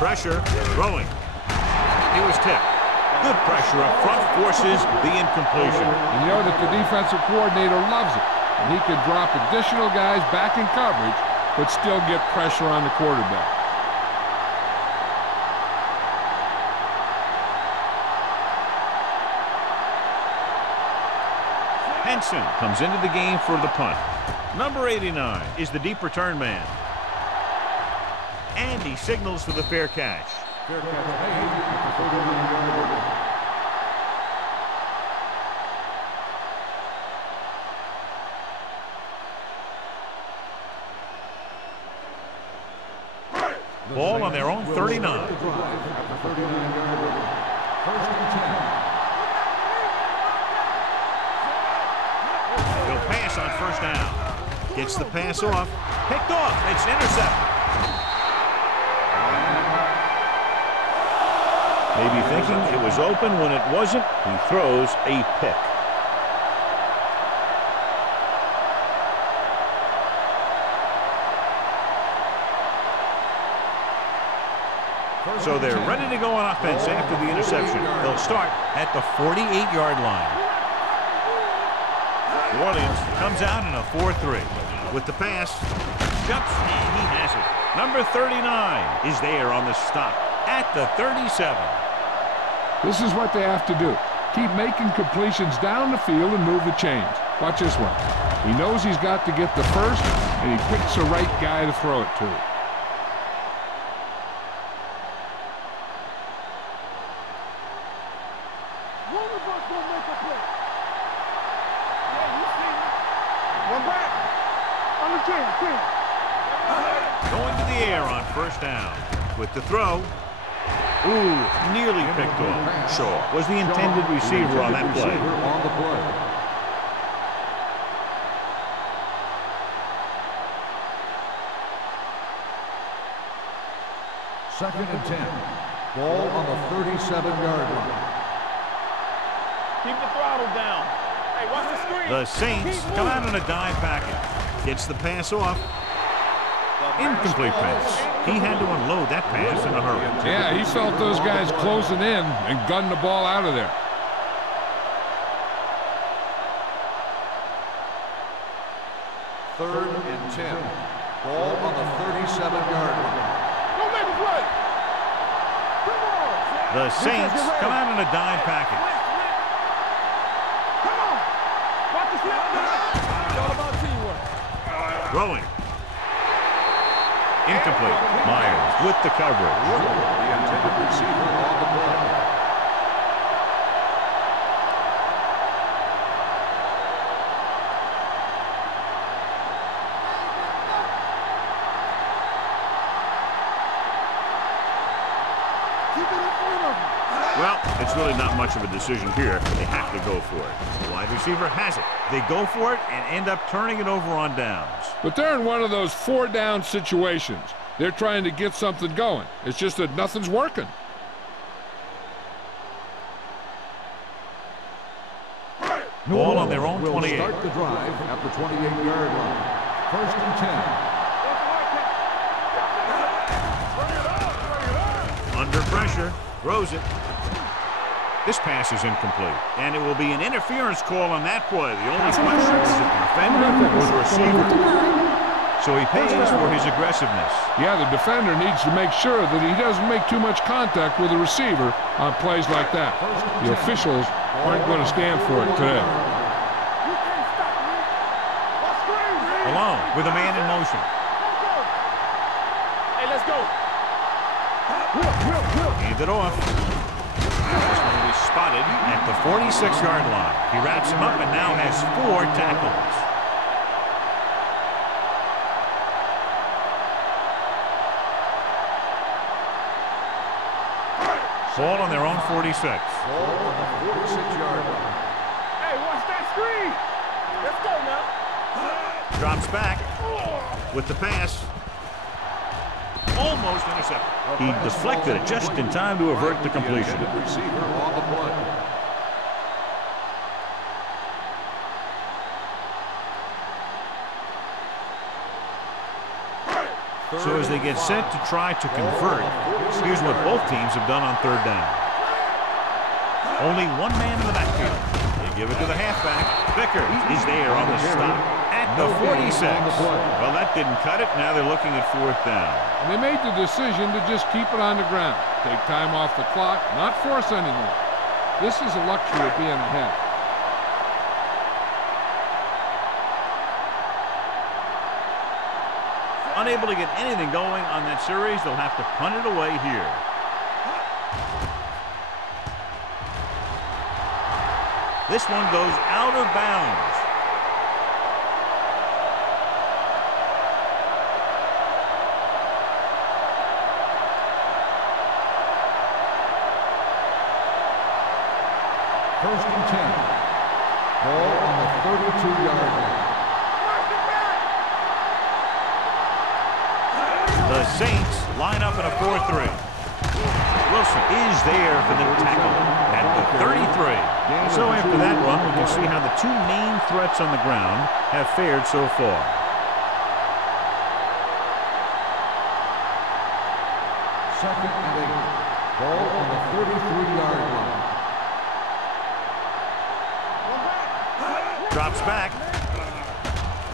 pressure, throwing. He was tipped. Good pressure up front forces the incompletion. And you know that the defensive coordinator loves it. And he can drop additional guys back in coverage, but still get pressure on the quarterback. Henson comes into the game for the punt. Number 89 is the deep return man. And he signals for the fair catch. Fair catch made at the 39-yard line. Ball on their own 39. He'll pass on first down. Gets the pass off. Picked off. It's intercepted. Maybe thinking it was open when it wasn't. He throws a pick. So they're ready to go on offense after the interception. They'll start at the 48-yard line. New Orleans comes out in a 4-3. With the pass, jumps, and he has it. Number 39 is there on the stop at the 37. This is what they have to do. Keep making completions down the field and move the chains. Watch this one. He knows he's got to get the first, and he picks the right guy to throw it to. Going to the air on first down. With the throw. Ooh, nearly picked off. Shaw was the intended receiver on that play. Second and 10. Ball on the 37-yard line. Keep the throttle down. Hey, watch the screen. The Saints come out on a dive package. Gets the pass off. Incomplete pass. He had to unload that pass in a hurry. Yeah, he felt those guys closing in and gunned the ball out of there. Third and 10. Ball on the 37-yard line. Don't make a play. Come on. The Saints come out on a dive package. Come on. Watch the snap. It's all about teamwork. Throwing. Incomplete. Myers with the coverage. The intended receiver on the play. Well, it's really not much of a decision here. They have to go for it. The wide receiver has it. They go for it and end up turning it over on downs. But they're in one of those 4-down situations. They're trying to get something going. It's just that nothing's working. Ball on their own will 28. Start the drive at the 28-yard line. First and 10. Under pressure. Throws it. This pass is incomplete. And it will be an interference call on that play. The only question is if the defender or the receiver. So he pays for his aggressiveness. Yeah, the defender needs to make sure that he doesn't make too much contact with the receiver on plays like that. The officials aren't going to stand for it today. Alone with a man in motion. Hey, let's go. Hand it off. This one will be spotted at the 46-yard line. He wraps him up and now has 4 tackles. Ball on their own 46. Ball on the 46-yard line. Hey, watch that screen. Let's go now. Drops back with the pass. Almost intercepted. He deflected it just in time to avert the completion. Receiver on the play. So as they get set to try to convert, here's what both teams have done on third down. Only one man in the backfield. They give it to the halfback. Vickers is there on the stop at the 46. Well, that didn't cut it. Now they're looking at fourth down. And they made the decision to just keep it on the ground. Take time off the clock, not force anything. This is a luxury of being ahead. Unable to get anything going on that series, they'll have to punt it away here. This one goes out of bounds. First and 10. Ball on the 32-yard line. The Saints line up in a 4-3. Wilson is there for the tackle at the 33. So after that run, we can see how the two main threats on the ground have fared so far. Second and 8. Ball on the 33-yard line. Drops back.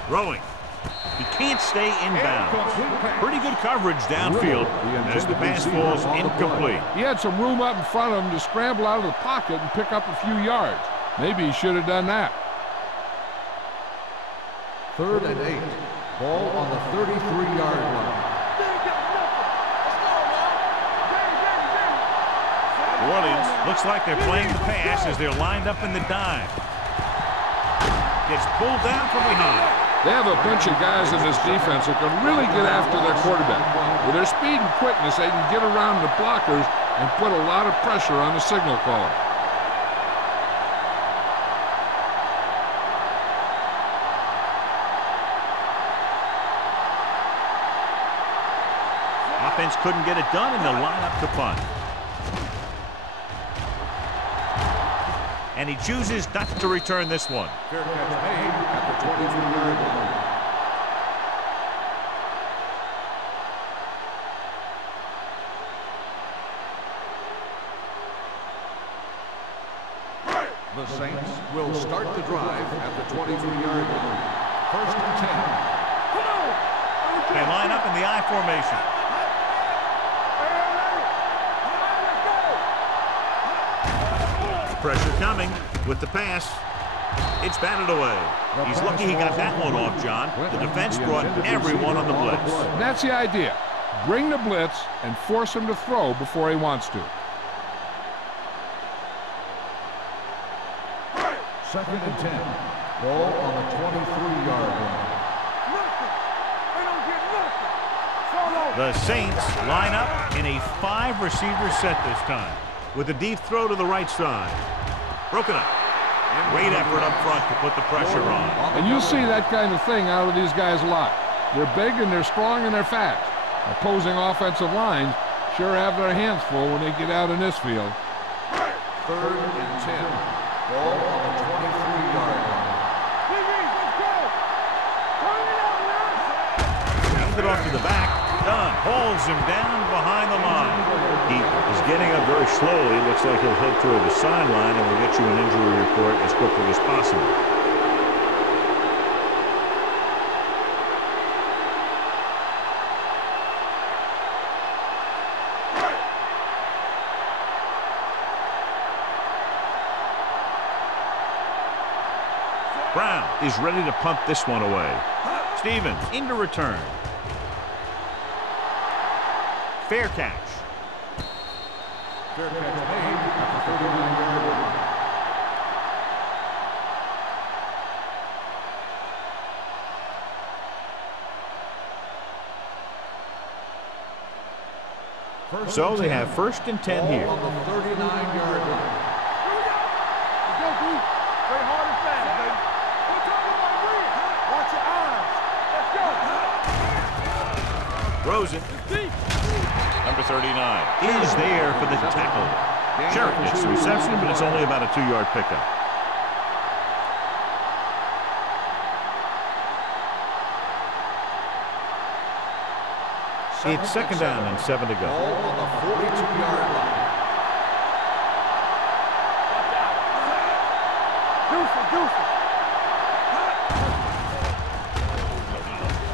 Throwing. He can't stay inbounds. Pretty good coverage downfield as the pass falls incomplete. He had some room up in front of him to scramble out of the pocket and pick up a few yards. Maybe he should have done that. Third and 8. Ball on the 33-yard line. New Orleans looks like they're playing the pass as they're lined up in the dime. Gets pulled down from behind. They have a bunch of guys in this defense who can really get after their quarterback. With their speed and quickness, they can get around the blockers and put a lot of pressure on the signal caller. Offense couldn't get it done, and they'll line up to punt. And he chooses not to return this one. Fair catch made at the 22-yard line. The Saints will start the drive at the 22-yard line. First and 10. They line up in the I formation. Pressure coming with the pass. It's batted away. He's lucky he got that one off, John. The defense brought everyone on the blitz. And that's the idea. Bring the blitz and force him to throw before he wants to. Second and 10. Ball on the 23-yard line. The Saints line up in a 5-receiver set this time, with a deep throw to the right side. Broken up. Great effort up front to put the pressure on. And you see that kind of thing out of these guys a lot. They're big and they're strong and they're fast. Opposing offensive lines sure have their hands full when they get out in this field. Third and 10. Ball on the 23-yard line. Handed off to the back. Dunn hauls him down behind the line. He is getting up very slowly. Looks like he'll head toward the sideline, and we'll get you an injury report as quickly as possible. Brown is ready to punt this one away. Stevens into return. Fair catch. Fair catch made at the 39-yard line. So they have first and 10 here. On the 39-yard line. Rosen, number 39, is there for the tackle. Sure, it's a reception, but it's only about a 2-yard pickup. It's second down and 7 to go. Ball on the 42-yard line.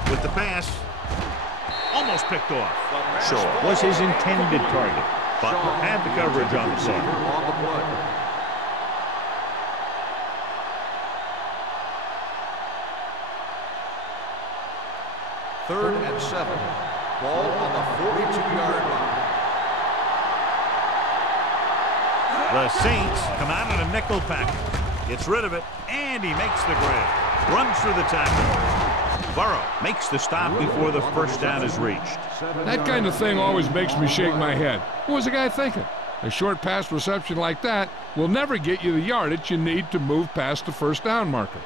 With the pass, almost picked off. Shaw was his intended target, but had the coverage on the side. On the play. Third and 7. Ball on the 42-yard line. The Saints come out in a nickel package. Gets rid of it, and he makes the grab. Runs through the tackle. Burrow makes the stop before the first down is reached. That kind of thing always makes me shake my head. What was the guy thinking? A short pass reception like that will never get you the yardage you need to move past the first down marker.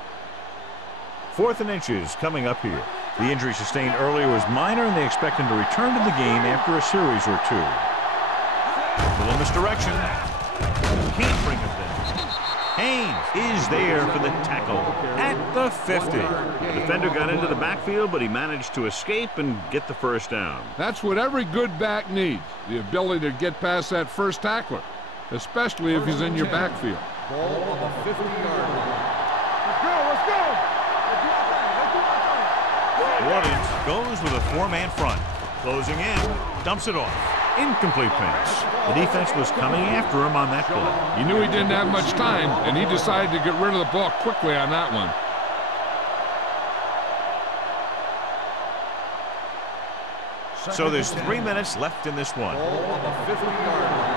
4th and inches coming up here. The injury sustained earlier was minor, and they expect him to return to the game after a series or 2. A little misdirection. Can't bring it down. Haynes is there for the tackle at the 50. The defender got into the backfield, but he managed to escape and get the first down. That's what every good back needs, the ability to get past that first tackler, especially if he's in your backfield. Ball on the 50-yard line. Let's go. Warden goes with a 4-man front. Closing in, dumps it off. Incomplete pass. The defense was coming after him on that play. He knew he didn't have much time, and he decided to get rid of the ball quickly on that one. So there's 3 minutes left in this one. Ball on the 50-yard line.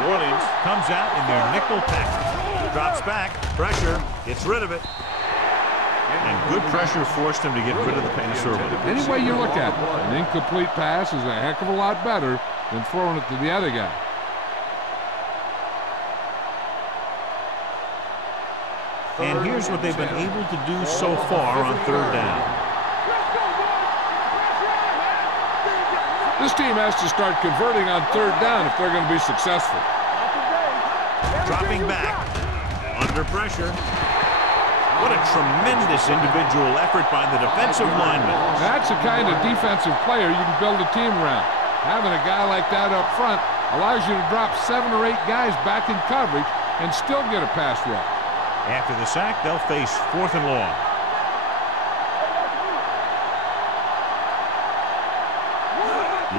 New Orleans comes out in their nickel package. Drops back, pressure, gets rid of it. And good pressure forced him to get rid of the pass early. Any way you look at it, an incomplete pass is a heck of a lot better than throwing it to the other guy. And here's what they've been able to do so far on 3rd down. This team has to start converting on 3rd down if they're going to be successful. Dropping back, under pressure. What a tremendous individual effort by the defensive lineman. That's the kind of defensive player you can build a team around. Having a guy like that up front allows you to drop 7 or 8 guys back in coverage and still get a pass rush. After the sack, they'll face 4th and long.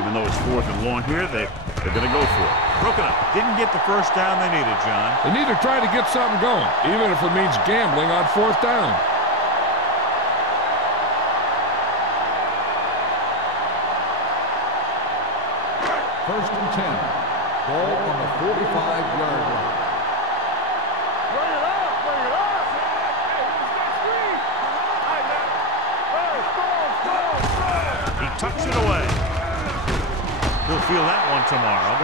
Even though it's 4th and long here, they're going to go for it. Broken up. Didn't get the first down they needed, John. They need to try to get something going, even if it means gambling on 4th down. First and 10. Ball on the 45-yard line. Bring it up. Hey, who's that screen? All right, man. He tucks it away. He'll feel that one tomorrow.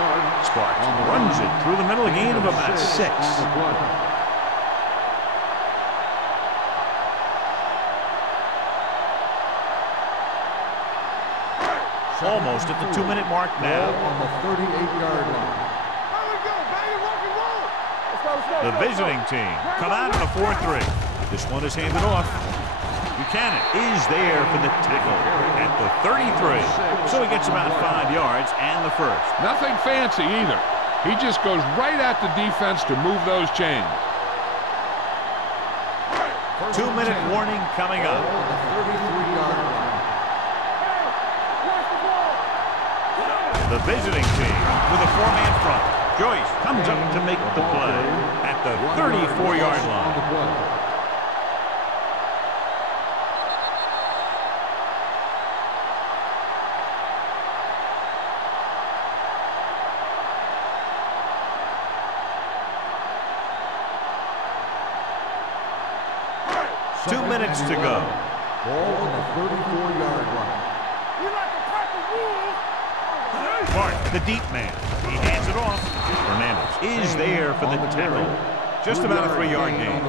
Sparks runs it through the middle, a gain of about 6. Almost at the 2-minute mark now. On the 38-yard line. The visiting team come out in a 4-3. This one is handed off. Buchanan is there for the tackle at the 33. So he gets about 5 yards and the first. Nothing fancy either. He just goes right at the defense to move those chains. 2-minute warning coming up. On the 33-yard line. The visiting team with a 4-man front. Joyce comes up to make the play at the 34-yard line. Two minutes to go. Ball on the 34-yard line. Mark, the deep man. He hands it off. Hernandez is there for the tackle. Just about a 3-yard gain.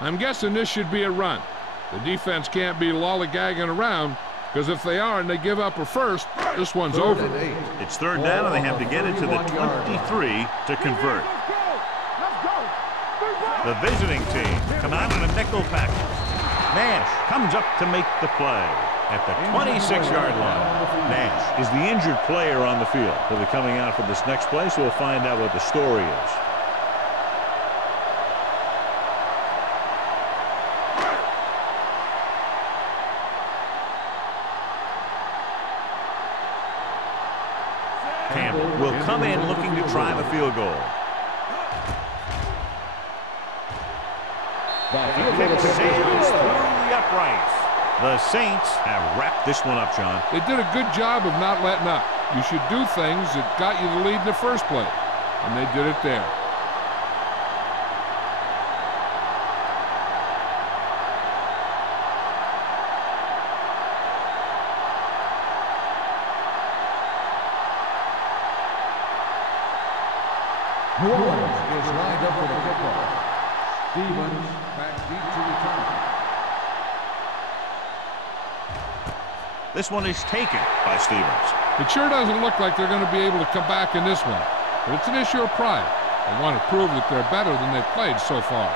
I'm guessing this should be a run. The defense can't be lollygagging around, because if they are and they give up a first, this one's over. It's 3rd down, and they have to get it to the 23 to convert. The visiting team come out in a nickel package. Nash comes up to make the play at the 26-yard line. Nash is the injured player on the field. He'll be coming out for this next play, so we'll find out what the story is. Campbell will come in looking to try the field goal. Kick sails through the uprights. The Saints have wrapped this one up, John. They did a good job of not letting up. You should do things that got you the lead in the first place, and they did it there. New Orleans is lined up for the kickoff. Stevens back deep to return. This one is taken by Stevens. It sure doesn't look like they're going to be able to come back in this one, but it's an issue of pride. They want to prove that they're better than they've played so far.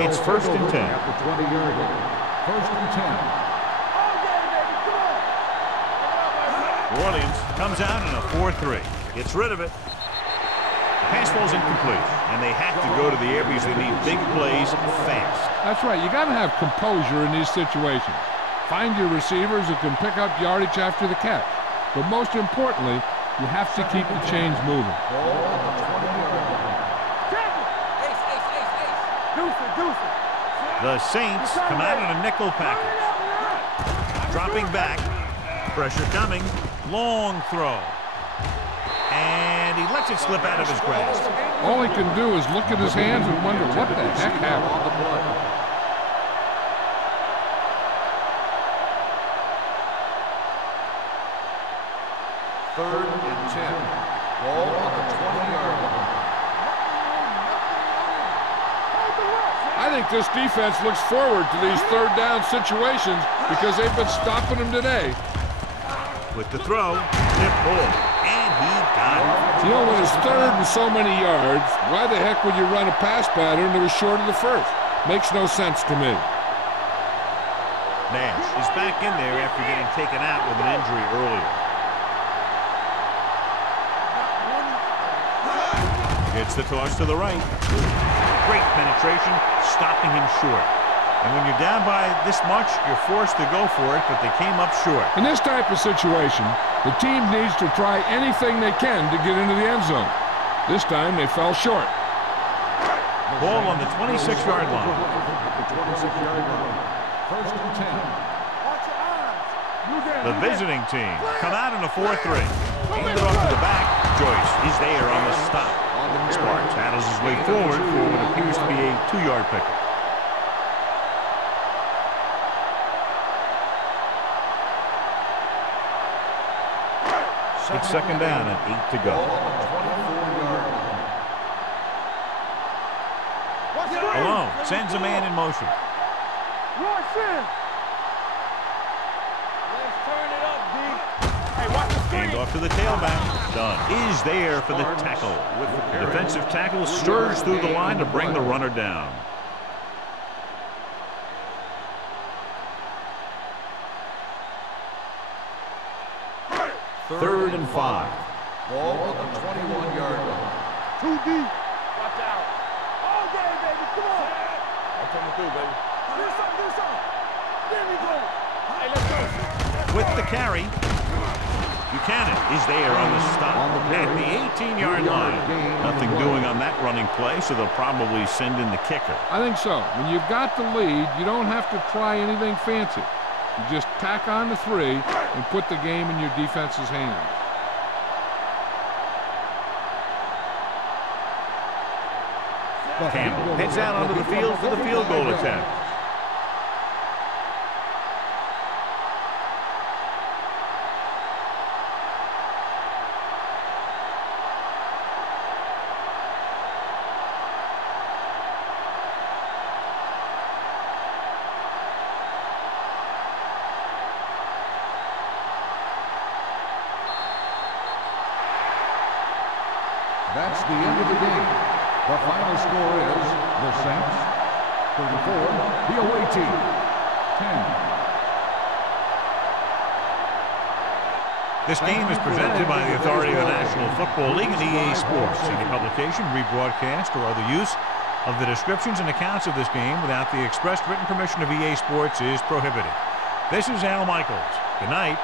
It's first and 10. At the 20-yard line. First and 10. New Orleans comes out in a 4-3. Gets rid of it. The pass falls incomplete, and they have to go to the air because they need big plays fast. That's right. You got to have composure in these situations. Find your receivers who can pick up yardage after the catch. But most importantly, you have to keep the chains moving. The Saints come out in a nickel package. Dropping back. Pressure coming. Long throw. And he lets it slip out of his grasp. All he can do is look at his hands and wonder what the heck happened. Third and 10. Ball on the 20-yard line. I think this defense looks forward to these third down situations because they've been stopping them today. With the throw, tip ball, and he got it. You know, when it's third and so many yards, why the heck would you run a pass pattern that was short of the first? Makes no sense to me. Nash is back in there after getting taken out with an injury earlier. It's the toss to the right. Great penetration, stopping him short. And when you're down by this much, you're forced to go for it, but they came up short. In this type of situation, the team needs to try anything they can to get into the end zone. This time, they fell short. Ball on the 26-yard line. First and 10. The visiting team come out in a 4-3. Hand it off to the back. Joyce is there on the stop. Sparks handles his way forward for what appears to be a 2-yard pickup. It's second down and 8 to go. Alone sends a man in motion. Hand off to the tailback. Dunn is there for the tackle. The defensive tackle stirs through the line to bring the runner down. Third and 5. Ball on the 21-yard line. Too deep. Watch out. All day, baby. Come on. I'm coming through, baby. Do something, do something. There we go. Hey, let's go. With the carry, Buchanan is there on the stop at the 18-yard line. Nothing doing on that running play, so they'll probably send in the kicker. I think so. When you've got the lead, you don't have to try anything fancy. You just tack on the 3 and put the game in your defense's hands. Campbell heads out onto the field for the field goal attempt. That's the end of the game. The final score is the Saints 34, the away team 10. This game is presented by the authority of the National Football League and EA Sports. Any publication, rebroadcast, or other use of the descriptions and accounts of this game without the expressed written permission of EA Sports is prohibited. This is Al Michaels. Good night.